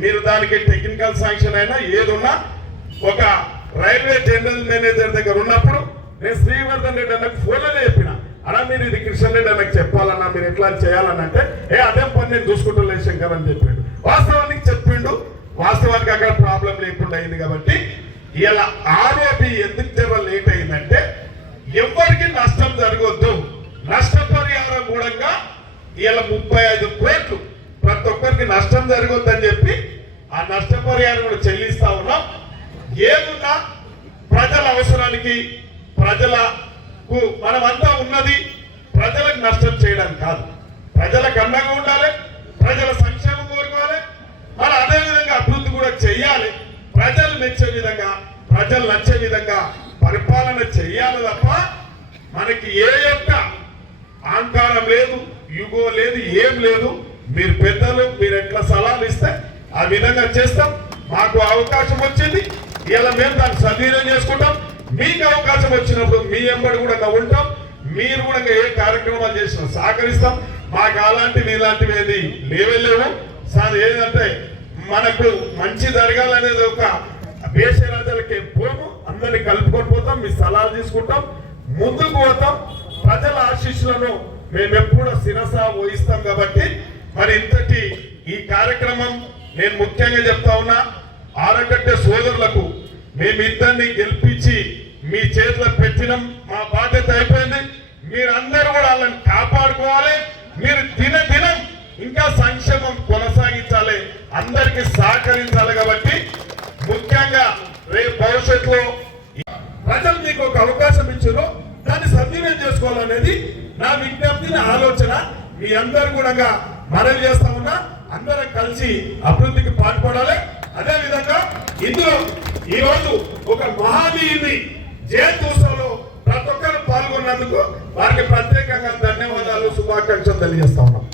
మీరు దానికి టెక్నికల్ శాంక్షన్ అయినా ఏదున్నా ఒక రైల్వే జనరల్ మేనేజర్ దగ్గర ఉన్నప్పుడు నేను శ్రీవర్ధన్ రెడ్డి అన్నకు ఫోన్లోనే చెప్పిన, అలా మీరు ఇది కిషన్ రెడ్డి అన్నకు చెప్పాలన్నా, మీరు ఎట్లా చేయాలని అంటే అదే పని నేను చూసుకుంటూ లేదు శంకర్ అని చెప్పిండు. వాస్తవానికి చెప్పిండు. వాస్తవానికి అక్కడ ప్రాబ్లం లేకుండా అయింది. కాబట్టి ఇలా ఆరోపి ఎందుకు జర లేట్ అయిందంటే ఎవరికి నష్టం జరగొద్దు, నష్టపరిహారం కూడా ఇలా 35 కోట్లు ప్రతి ఒక్కరికి నష్టం జరగొద్దని చెప్పి ఆ నష్టపరిహారం కూడా చెల్లిస్తా ఉన్నాం. ఏమున్నా ప్రజల అవసరానికి, ప్రజలకు మనమంతా ఉన్నది ప్రజలకు నష్టం చేయడం కాదు, ప్రజలకు అండగా ఉండాలి, ప్రజల సంక్షేమం కోరుకోవాలి, మరి అదేవిధంగా అభివృద్ధి కూడా చెయ్యాలి. ప్రజలు మెచ్చే విధంగా, ప్రజలు నచ్చే విధంగా పరిపాలన చెయ్యాలి తప్ప మనకి ఏ యొక్క అహంకారం లేదు, యుగో లేదు, ఏం లేదు. మీరు పెద్దలు, మీరు ఎట్లా సలహాలు ఇస్తే ఆ విధంగా చేస్తాం. మాకు అవకాశం వచ్చింది, ఇలా మేము దాన్ని సద్వినియోగం చేసుకుంటాం. మీకు అవకాశం వచ్చినప్పుడు మీ వెంబడి కూడా ఉంటాం. మీరు కూడా ఏ కార్యక్రమాలు చేసినా సహకరిస్తాం. మాకు అలాంటివి ఇలాంటివి ఏది లేవు సార్. ఏదంటే మనకు మంచి జరగాలనేది ఒక వేషరాజాలకి పోము, అందరినీ కలుపుకొని పోతాం, మీ సలహాలు తీసుకుంటాం, ముందుకు పోతాం. ప్రజల ఆశీస్సులను మేము ఎప్పుడూ శిరస వహిస్తాం. కాబట్టి మరి ఇంతటి ఈ కార్యక్రమం నేను ముఖ్యంగా చెప్తా ఉన్నా, ఆరగడ్డ సోదరులకు మేమిద్దరిని గెలిపించి మీ చేతిలో పెట్టినాం. మా బాధ్యత అయిపోయింది. మీరందరూ కూడా వాళ్ళని కాపాడుకోవాలి. మీరు దినం ఇంకా సంక్షేమం కొనసాగించాలి, అందరికి సహకరించాలి. కాబట్టి ముఖ్యంగా రేపు భవిష్యత్తులో ప్రజలు మీకు ఒక అవకాశం ఇచ్చారు, దాన్ని సద్వినియోగం చేసుకోవాలనేది నా విజ్ఞప్తి, నా ఆలోచన. మీ అందరు కూడా మనవి చేస్తా ఉన్నా, అందరం కలిసి అభివృద్ధికి పాటుపడాలి. అదే విధంగా ఇందులో ఈరోజు ఒక మహానీయుని జయంత్యోత్సవంలో ప్రతి ఒక్కరు పాల్గొన్నందుకు వారికి ప్రత్యేకంగా ధన్యవాదాలు, శుభాకాంక్షలు తెలియజేస్తా ఉన్నాం.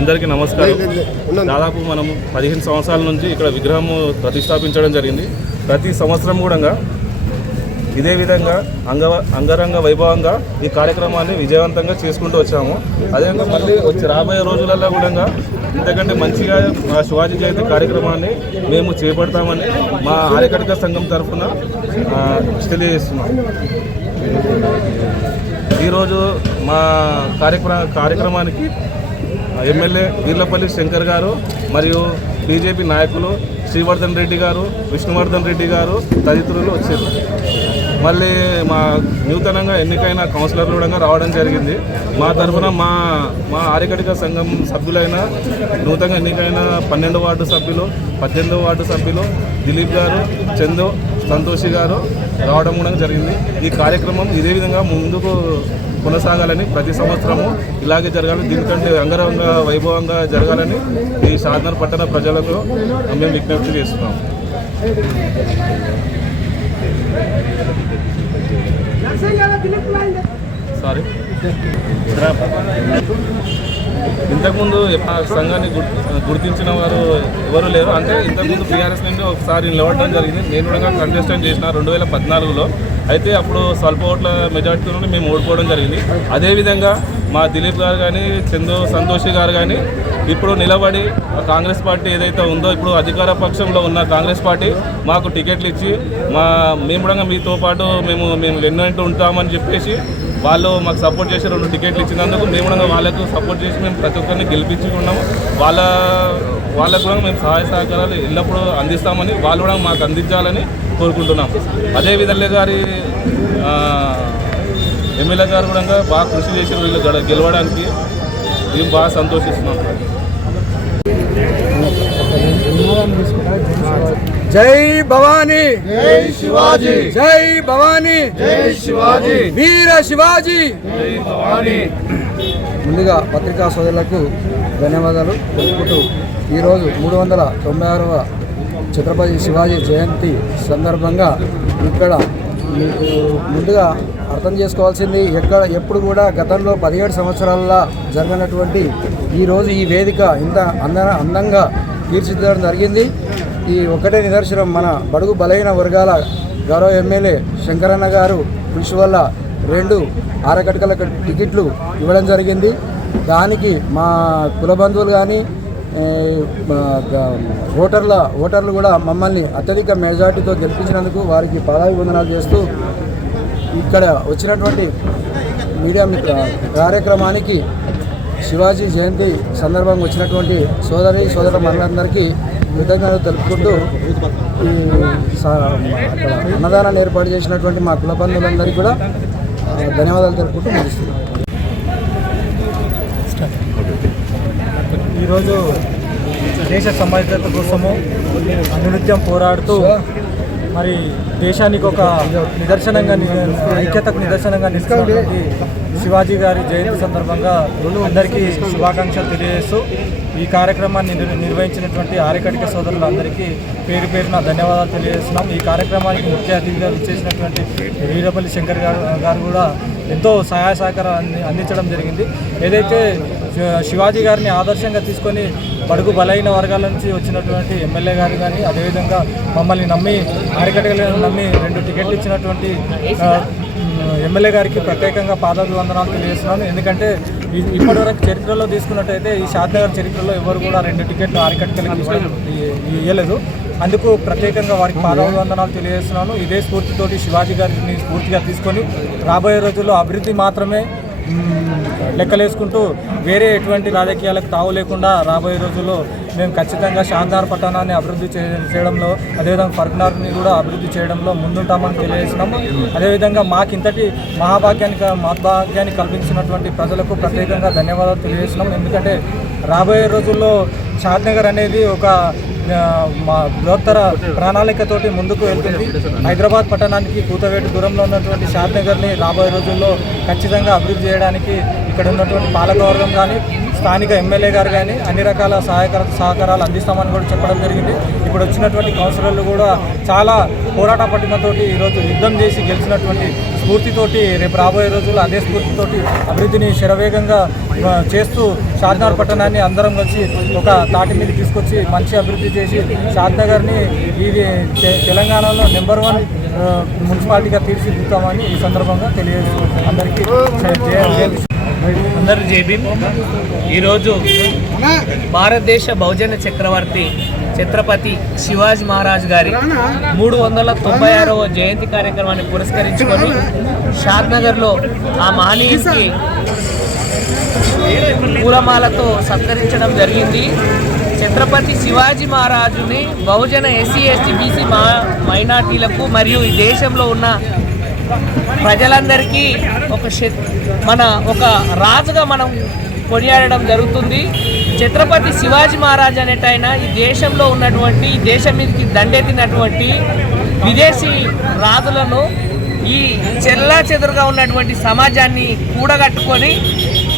అందరికీ నమస్కారం. దాదాపు మనము 15 సంవత్సరాల నుంచి ఇక్కడ విగ్రహం ప్రతిష్టాపించడం జరిగింది. ప్రతి సంవత్సరం కూడా ఇదే విధంగా అంగరంగ వైభవంగా ఈ కార్యక్రమాన్ని విజయవంతంగా చేసుకుంటూ వచ్చాము. అదేవిధంగా మళ్ళీ రాబోయే రోజులలో కూడా ఇంతకంటే మంచిగా మా శివాజీ జయంతి కార్యక్రమాన్ని మేము చేపడతామని మా ఆర్యకర్త సంఘం తరఫున తెలియజేస్తున్నాం. ఈరోజు మా కార్యక్రమానికి ఎమ్మెల్యే వీర్లపల్లి శంకర్ గారు మరియు బీజేపీ నాయకులు శ్రీవర్ధన్ రెడ్డి గారు, విష్ణువర్ధన్ రెడ్డి గారు తదితరులు వచ్చారు. మళ్ళీ మా నూతనంగా ఎన్నికైన కౌన్సిలర్లు కూడా రావడం జరిగింది. మా తరఫున మా ఆర్యకర్త సంఘం సభ్యులైన నూతనంగా ఎన్నికైన 12 వార్డు సభ్యులు, 18 వార్డు సభ్యులు దిలీప్ గారు, చందు, సంతోషి గారు రావడం కూడా జరిగింది. ఈ కార్యక్రమం ఇదే విధంగా ముందుకు కొనసాగాలని, ప్రతి సంవత్సరము ఇలాగే జరగాలని, దీనికంటే అంగరంగ వైభవంగా జరగాలని ఈ షాద్నగర్ పట్టణ ప్రజలకు మేము విజ్ఞప్తి చేస్తున్నాం. సారీ, ఇంతకుముందు సంఘాన్ని గుర్తించిన వారు ఎవరు లేరు. అంటే ఇంతకుముందు టీఆర్ఎస్ నుండి ఒకసారి నిలబడడం జరిగింది. నేను కూడా కంటెస్టెంట్ చేసిన 2014లో. అయితే అప్పుడు స్వల్ప ఓట్ల మెజార్టీతో మేము ఓడిపోవడం జరిగింది. అదేవిధంగా మా దిలీప్ గారు కానీ, చందు, సంతోషి గారు కానీ ఇప్పుడు నిలబడి కాంగ్రెస్ పార్టీ ఏదైతే ఉందో, ఇప్పుడు అధికార పక్షంలో ఉన్న కాంగ్రెస్ పార్టీ మాకు టికెట్లు ఇచ్చి మేము కూడా మీతో పాటు మేము వెన్నంటూ ఉంటామని చెప్పేసి వాళ్ళు మాకు సపోర్ట్ చేసి 2 టికెట్లు ఇచ్చినందుకు మేము కూడా వాళ్ళకు సపోర్ట్ చేసి మేము ప్రతి ఒక్కరిని గెలిపించుకున్నాము. వాళ్ళకు కూడా మేము సహాయ సహకారాలు ఎల్లప్పుడూ అందిస్తామని, వాళ్ళు కూడా మాకు అందించాలని కోరుకుంటున్నాము. అదేవిధంగా గారి ఎమ్మెల్యే గారు కూడా బాగా కృషి చేసి వీళ్ళు గెలవడానికి మేము బాగా సంతోషిస్తున్నాం. జై భవానీ, జై శివాజీ, జై భవానీ, జై శివాజీ, వీర శివాజీ, జై భవానీ. ముందుగా పత్రికా సోదరులకు ధన్యవాదాలు తెలుపుతూ ఈరోజు 396వ ఛత్రపతి శివాజీ జయంతి సందర్భంగా ఇక్కడ మీకు ముందుగా అర్థం చేసుకోవాల్సింది, ఎప్పుడు కూడా గతంలో 17 సంవత్సరాల జరగనటువంటి ఈరోజు ఈ వేదిక ఇంత అందంగా తీర్చిదిద్దడం జరిగింది. ఈ ఒకటే నిదర్శనం, మన బడుగు బలహీన వర్గాల గౌరవ ఎమ్మెల్యే శంకరన్న గారు కృషి వల్ల 2 ఆరకటకల టికెట్లు ఇవ్వడం జరిగింది. దానికి మా కుల బంధువులు కానీ ఓటర్లు కూడా మమ్మల్ని అత్యధిక మెజార్టీతో గెలిపించినందుకు వారికి పాదాభివందనాలు చేస్తూ, ఇక్కడ వచ్చినటువంటి మీడియా కార్యక్రమానికి శివాజీ జయంతి సందర్భంగా వచ్చినటువంటి సోదర మనులందరికీ కృతజ్ఞతలు తెలుపుకుంటూ ఈ అక్కడ అన్నదానాన్ని ఏర్పాటు చేసినటువంటి మా కుల బంధువులందరికీ కూడా ధన్యవాదాలు తెలుపుకుంటూ ముగిస్తున్నాం. ఈరోజు దేశ సమైక్యత కోసము అనునిత్యం పోరాడుతూ మరి దేశానికి ఒక నిదర్శనంగా, ఐక్యతకు నిదర్శనంగా నిలుస్తున్నటువంటి శివాజీ గారి జయంతి సందర్భంగా అందరికీ శుభాకాంక్షలు తెలియజేస్తూ ఈ కార్యక్రమాన్ని నిర్వహించినటువంటి ఆర్యకర్త సోదరులందరికీ పేరున ధన్యవాదాలు తెలియజేస్తున్నాం. ఈ కార్యక్రమానికి ముఖ్య అతిథిగా ఇచ్చేసినటువంటి వీరపల్లి శంకర్ గారు కూడా ఎంతో సహాయ సహకారాన్ని అందించడం జరిగింది. ఏదైతే శివాజీ గారిని ఆదర్శంగా తీసుకొని బడుగు బలైన వర్గాల నుంచి వచ్చినటువంటి ఎమ్మెల్యే గారు కానీ, అదేవిధంగా మమ్మల్ని నమ్మి ఆర్యకర్తలను నమ్మి 2 టికెట్లు ఇచ్చినటువంటి ఎమ్మెల్యే గారికి ప్రత్యేకంగా పాదాభివందనాలు తెలియజేస్తున్నాను. ఎందుకంటే ఇప్పటివరకు చరిత్రలో తీసుకున్నట్టయితే ఈ షాద్నగర్ చరిత్రలో ఎవరు కూడా 2 టికెట్లు ఆర్యకర్తలకు ఇవ్వలేదు. అందుకు ప్రత్యేకంగా వారికి పాదాభివందనాలు తెలియజేస్తున్నాను. ఇదే స్ఫూర్తితోటి శివాజీ గారిని స్ఫూర్తిగా తీసుకొని రాబోయే రోజుల్లో అభివృద్ధి మాత్రమే లెక్కలేసుకుంటూ వేరే ఎటువంటి రాజకీయాలకు తావు లేకుండా రాబోయే రోజుల్లో మేము ఖచ్చితంగా షాద్నగర్ పట్టణాన్ని అభివృద్ధి చేయడంలో, అదేవిధంగా ఫరూక్నగర్ని కూడా అభివృద్ధి చేయడంలో ముందుంటామని తెలియజేస్తున్నాము. అదేవిధంగా మాకింతటి మహద్భాగ్యాన్ని కల్పించినటువంటి ప్రజలకు ప్రత్యేకంగా ధన్యవాదాలు తెలియజేస్తున్నాం. ఎందుకంటే రాబోయే రోజుల్లో షాద్నగర్ అనేది ఒక మా బృహత్తర ప్రణాళికతోటి ముందుకు వెళ్తుంది. హైదరాబాద్ పట్టణానికి కూతవేటు దూరంలో ఉన్నటువంటి షాద్నగర్ని రాబోయే రోజుల్లో ఖచ్చితంగా అభివృద్ధి చేయడానికి ఇక్కడ ఉన్నటువంటి పాలకవర్గం కానీ, స్థానిక ఎమ్మెల్యే గారు కానీ అన్ని రకాల సహకారాలు అందిస్తామని కూడా చెప్పడం జరిగింది. ఇప్పుడు వచ్చినటువంటి కౌన్సిలర్లు కూడా చాలా పోరాట పట్టినతోటి ఈరోజు యుద్ధం చేసి గెలిచినటువంటి స్ఫూర్తితోటి రేపు రాబోయే రోజుల్లో అదే స్ఫూర్తితోటి అభివృద్ధిని శరవేగంగా చేస్తూ షాద్నగర్ పట్టణాన్ని అందరం కలిసి ఒక తాటి మీద తీసుకొచ్చి మంచి అభివృద్ధి చేసి షాద్నగర్ని ఇది తెలంగాణలో నెంబర్ 1 మున్సిపాలిటీగా తీర్చిదిద్దామని ఈ సందర్భంగా తెలియజేస్తూ అందరికీ అందరూ జై భీమ్. ఈరోజు భారతదేశ బహుజన చక్రవర్తి ఛత్రపతి శివాజీ మహారాజ్ గారి 396వ జయంతి కార్యక్రమాన్ని పురస్కరించుకొని షాద్నగర్లో ఆ మహనీయునికి పూలమాలతో సత్కరించడం జరిగింది. ఛత్రపతి శివాజీ మహారాజుని బహుజన ఎస్సీ ఎస్టీ బీసీ మైనార్టీలకు మరియు ఈ దేశంలో ఉన్న ప్రజలందరికీ ఒక రాజుగా మనం కొనియాడడం జరుగుతుంది. ఛత్రపతి శివాజీ మహారాజ్ అనేటైన ఈ దేశంలో ఉన్నటువంటి ఈ దేశం మీదకి దండెత్తినటువంటి విదేశీ రాజులను ఈ చెల్లాచెదురుగా ఉన్నటువంటి సమాజాన్ని కూడగట్టుకొని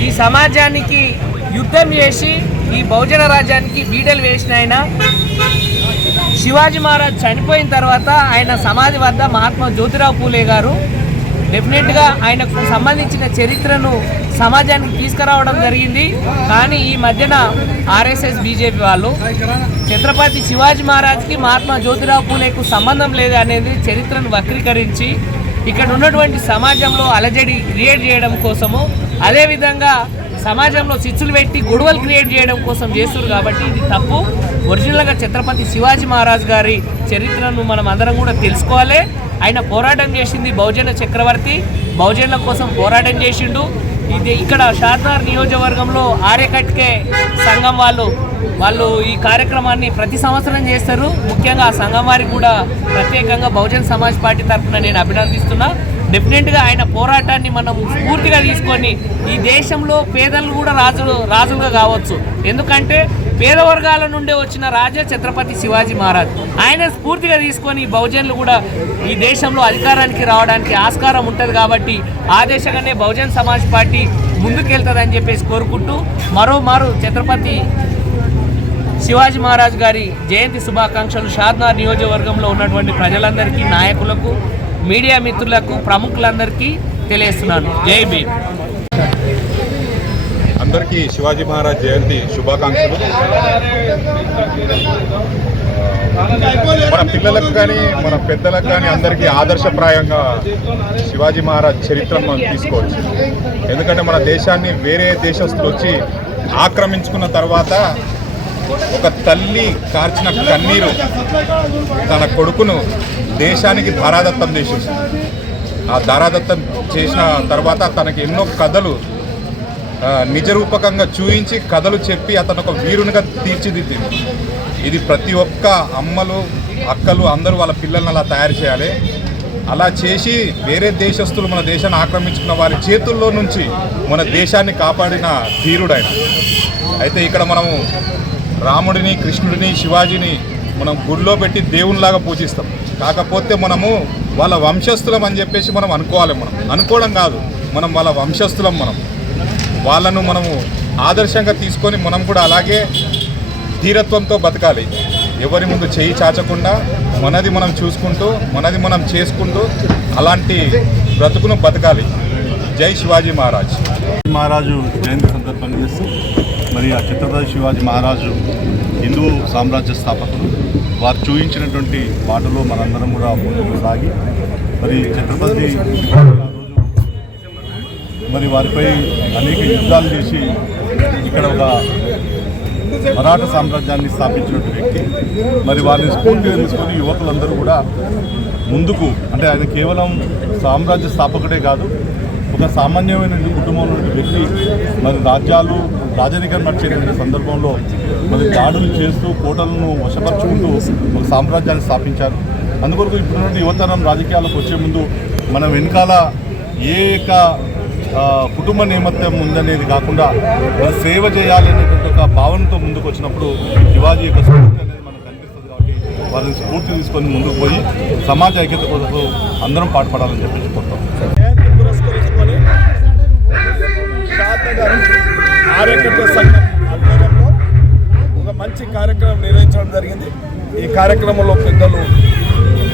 ఈ సమాజానికి యుద్ధం చేసి ఈ బహుజన రాజ్యానికి బీడలు వేసిన ఆయన శివాజీ మహారాజ్ చనిపోయిన తర్వాత ఆయన సమాధి వద్ద మహాత్మా జ్యోతిరావు పూలే గారు డెఫినెట్గా ఆయనకు సంబంధించిన చరిత్రను సమాజానికి తీసుకురావడం జరిగింది. కానీ ఈ మధ్యన ఆర్ఎస్ఎస్ బీజేపీ వాళ్ళు ఛత్రపతి శివాజీ మహారాజ్కి మహాత్మా జ్యోతిరావు పూలేకు సంబంధం లేదు అనేది చరిత్రను వక్రీకరించి ఇక్కడ ఉన్నటువంటి సమాజంలో అలజడి క్రియేట్ చేయడం కోసము, అదేవిధంగా సమాజంలో చిచ్చులు పెట్టి గొడవలు క్రియేట్ చేయడం కోసం చేస్తారు. కాబట్టి ఇది తప్పు. ఒరిజినల్గా ఛత్రపతి శివాజీ మహారాజ్ గారి చరిత్రను మనం అందరం కూడా తెలుసుకోవాలి. ఆయన పోరాటం చేసింది బహుజన చక్రవర్తి, బహుజనుల కోసం పోరాటం చేసిండు. ఇది ఇక్కడ షాద్నగర్ నియోజకవర్గంలో ఆర్యకట్కే సంఘం వాళ్ళు ఈ కార్యక్రమాన్ని ప్రతి సంవత్సరం చేస్తారు. ముఖ్యంగా ఆ సంఘం వారికి కూడా ప్రత్యేకంగా బహుజన్ సమాజ్ పార్టీ తరఫున నేను అభినందిస్తున్నా. డెఫినెట్గా ఆయన పోరాటాన్ని మనం స్ఫూర్తిగా తీసుకొని ఈ దేశంలో పేదలు కూడా రాజులుగా కావచ్చు. ఎందుకంటే పేద వర్గాల నుండి వచ్చిన రాజా ఛత్రపతి శివాజీ మహారాజ్. ఆయన స్ఫూర్తిగా తీసుకొని బహుజనులు కూడా ఈ దేశంలో అధికారానికి రావడానికి ఆస్కారం ఉంటుంది. కాబట్టి ఆ దేశంగానే బహుజన్ సమాజ్ పార్టీ ముందుకెళ్తుందని చెప్పేసి కోరుకుంటూ మరోమారు ఛత్రపతి శివాజీ మహారాజ్ గారి జయంతి శుభాకాంక్షలు షాద్నగర్ నియోజకవర్గంలో ఉన్నటువంటి ప్రజలందరికీ, నాయకులకు, మీడియా మిత్రులకు, ప్రముఖులందరికీ తెలియజేస్తున్నాను. జై భీమ్. అందరికీ శివాజీ మహారాజ్ జయంతి శుభాకాంక్షలు. మన పిల్లలకు కానీ మన పెద్దలకు కానీ అందరికీ ఆదర్శప్రాయంగా శివాజీ మహారాజ్ చరిత్రను మనం తీసుకోవచ్చు. ఎందుకంటే మన దేశాన్ని వేరే దేశస్తులు వచ్చి ఆక్రమించుకున్న తర్వాత ఒక తల్లి కార్చిన కన్నీరు తన కొడుకును దేశానికి ధారాదత్తం చేసేసి, ఆ ధారాదత్తం చేసిన తర్వాత తనకి ఎన్నో కథలు నిజరూపకంగా చూయించి కథలు చెప్పి అతను ఒక వీరునిగా తీర్చిదిద్దింది. ఇది ప్రతి ఒక్క అమ్మలు, అక్కలు అందరూ వాళ్ళ పిల్లల్ని అలా తయారు చేయాలి. అలా చేసి వేరే దేశస్తులు మన దేశాన్ని ఆక్రమించుకున్న వారి చేతుల్లో నుంచి మన దేశాన్ని కాపాడిన ధీరుడైన. అయితే ఇక్కడ మనము రాముడిని, కృష్ణుడిని, శివాజీని మనం గుడిలో పెట్టి దేవునిలాగా పూజిస్తాం. కాకపోతే మనము వాళ్ళ వంశస్థులం అని చెప్పేసి మనం అనుకోవాలి. మనం అనుకోవడం కాదు, మనం వాళ్ళ వంశస్థులం. వాళ్ళను మనము ఆదర్శంగా తీసుకొని మనం కూడా అలాగే ధీరత్వంతో బతకాలి. ఎవరి ముందు చేయి చాచకుండా మనది మనం చూసుకుంటూ, మనది మనం చేసుకుంటూ అలాంటి బ్రతుకును బతకాలి. జై శివాజీ మహారాజ్. మహారాజు జయంతి సందర్భంగా చేస్తూ మరి ఆ ఛత్రపతి శివాజీ మహారాజు హిందూ సామ్రాజ్య స్థాపకులు. వారు చూపించినటువంటి బాటలో మనందరం కూడా ముందుకు సాగి మరి ఛత్రపతి మరి వారిపై అనేక యుద్ధాలు చేసి ఇక్కడ ఒక మరాఠా సామ్రాజ్యాన్ని స్థాపించినటువంటి వ్యక్తి. మరి వారిని స్ఫూర్తిగా తీసుకొని యువకులందరూ కూడా ముందుకు, అంటే ఆయన కేవలం సామ్రాజ్య స్థాపకుడే కాదు, ఒక సామాన్యమైన కుటుంబంలో వ్యక్తి. మరి రాజరికం నడిచేటువంటి సందర్భంలో మరి దాడులు చేస్తూ కోటలను వశపరుచుకుంటూ ఒక సామ్రాజ్యాన్ని స్థాపించారు. అందుకొరకు ఇప్పుడున్న యువతరం రాజకీయాలకు వచ్చే ముందు మనం వెనకాల ఏ కుటుంబ నేపథ్యం ఉందనేది కాకుండా మనం సేవ చేయాలనేటువంటి ఒక భావనతో ముందుకు వచ్చినప్పుడు శివాజీ యొక్క స్ఫూర్తి అనేది మనకు కనిపిస్తుంది. కాబట్టి వారిని స్ఫూర్తి తీసుకొని ముందుకు పోయి సమాజ ఐక్యత కోసం అందరం పాటుపడాలని చెప్పేసి కోరుతాం. పురస్కరించుకొని షాద్నగర్ ఆర్యకట్టే సంఘం ఆధ్వర్యంలో ఒక మంచి కార్యక్రమం నిర్వహించడం జరిగింది. ఈ కార్యక్రమంలో పెద్దలు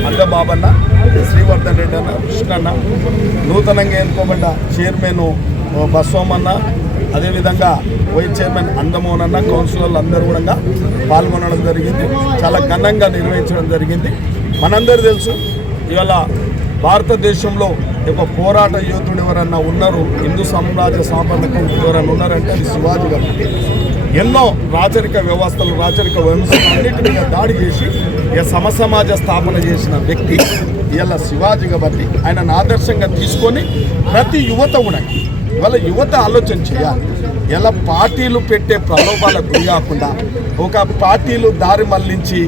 అంగబాబన్న, శ్రీవర్ధన్ రెడ్డి అన్న, కృష్ణన్న, నూతనంగా ఎన్నుకోబడ్డ చైర్మన్ బస్వమన్న, అదేవిధంగా వైస్ చైర్మన్ అందమోహన్ అన్న, కౌన్సిలర్లు అందరూ కూడా పాల్గొనడం జరిగింది. చాలా ఘనంగా నిర్వహించడం జరిగింది. మనందరూ తెలుసు, ఇవాళ భారతదేశంలో ఒక పోరాట యోధుడు ఎవరన్నా ఉన్నారు, హిందూ సామ్రాజ్య స్థాపనకు ఎవరన్నా ఉన్నారంటే అది శివాజీ గారు. ఎన్నో రాచరిక వ్యవస్థలు, రాచరిక వ్యవస్థలు అన్నిటి మీద దాడి చేసి సమసమాజ స్థాపన చేసిన వ్యక్తి ఇలా శివాజీ కాబట్టి ఆయనను ఆదర్శంగా తీసుకొని ప్రతి యువత కూడా ఇవాళ యువత ఆలోచన చేయాలి. ఇలా పార్టీలు పెట్టే ప్రలోభాలకు గురి కాకుండా ఒక పార్టీలు దారి మళ్లించి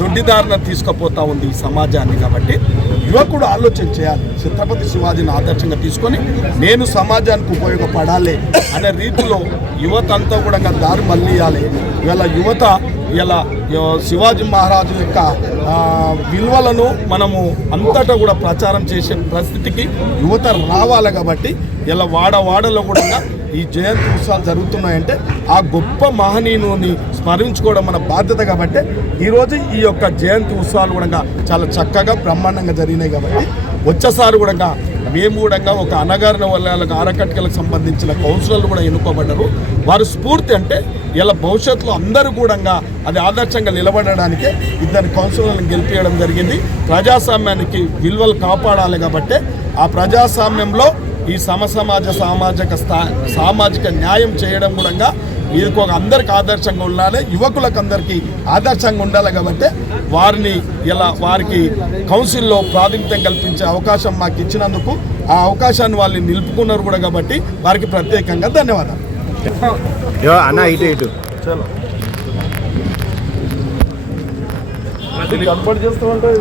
దొడ్డిదారిన తీసుకుపోతా ఉంది ఈ సమాజాన్ని. కాబట్టి యువకుడు ఆలోచన చేయాలి. ఛత్రపతి శివాజీని ఆదర్శంగా తీసుకొని నేను సమాజానికి ఉపయోగపడాలి అనే రీతిలో యువత అంతా కూడా దారి మళ్ళీయాలి. ఇవాళ యువత ఇలా శివాజీ మహారాజు యొక్క విలువలను మనము అంతటా కూడా ప్రచారం చేసే పరిస్థితికి యువత రావాలి. కాబట్టి ఇలా వాడవాడలో కూడా ఈ జయంతి ఉత్సవాలు జరుగుతున్నాయంటే ఆ గొప్ప మహనీయుని స్మరించుకోవడం మన బాధ్యత. కాబట్టి ఈరోజు ఈ యొక్క జయంతి ఉత్సవాలు కూడా చాలా చక్కగా బ్రహ్మాండంగా జరిగినాయి. కాబట్టి వచ్చేసారి కూడా మేము కూడా ఒక అనగారిన వాళ్ళకి ఆరకట్కలకు సంబంధించిన కౌన్సిలర్లు కూడా ఎన్నుకోబడ్డారు. వారి స్ఫూర్తి అంటే ఇలా భవిష్యత్తులో అందరూ కూడా అది ఆదర్శంగా నిలబడడానికే ఇద్దరు కౌన్సిలర్లను గెలిపించడం జరిగింది. ప్రజాస్వామ్యానికి విలువలు కాపాడాలి. కాబట్టి ఆ ప్రజాస్వామ్యంలో ఈ సామాజిక న్యాయం చేయడం కూడా ఇది ఒక అందరికి ఆదర్శంగా ఉండాలి, యువకులకు అందరికీ ఆదర్శంగా ఉండాలి. కాబట్టి వారికి కౌన్సిల్లో ప్రాతినిధ్యం కల్పించే అవకాశం మాకు ఇచ్చినందుకు ఆ అవకాశాన్ని వాళ్ళు నిలుపుకున్నారు కూడా. కాబట్టి వారికి ప్రత్యేకంగా ధన్యవాదాలు. అన్న ఇటు కనపడి చేస్తూ ఉంటాయి.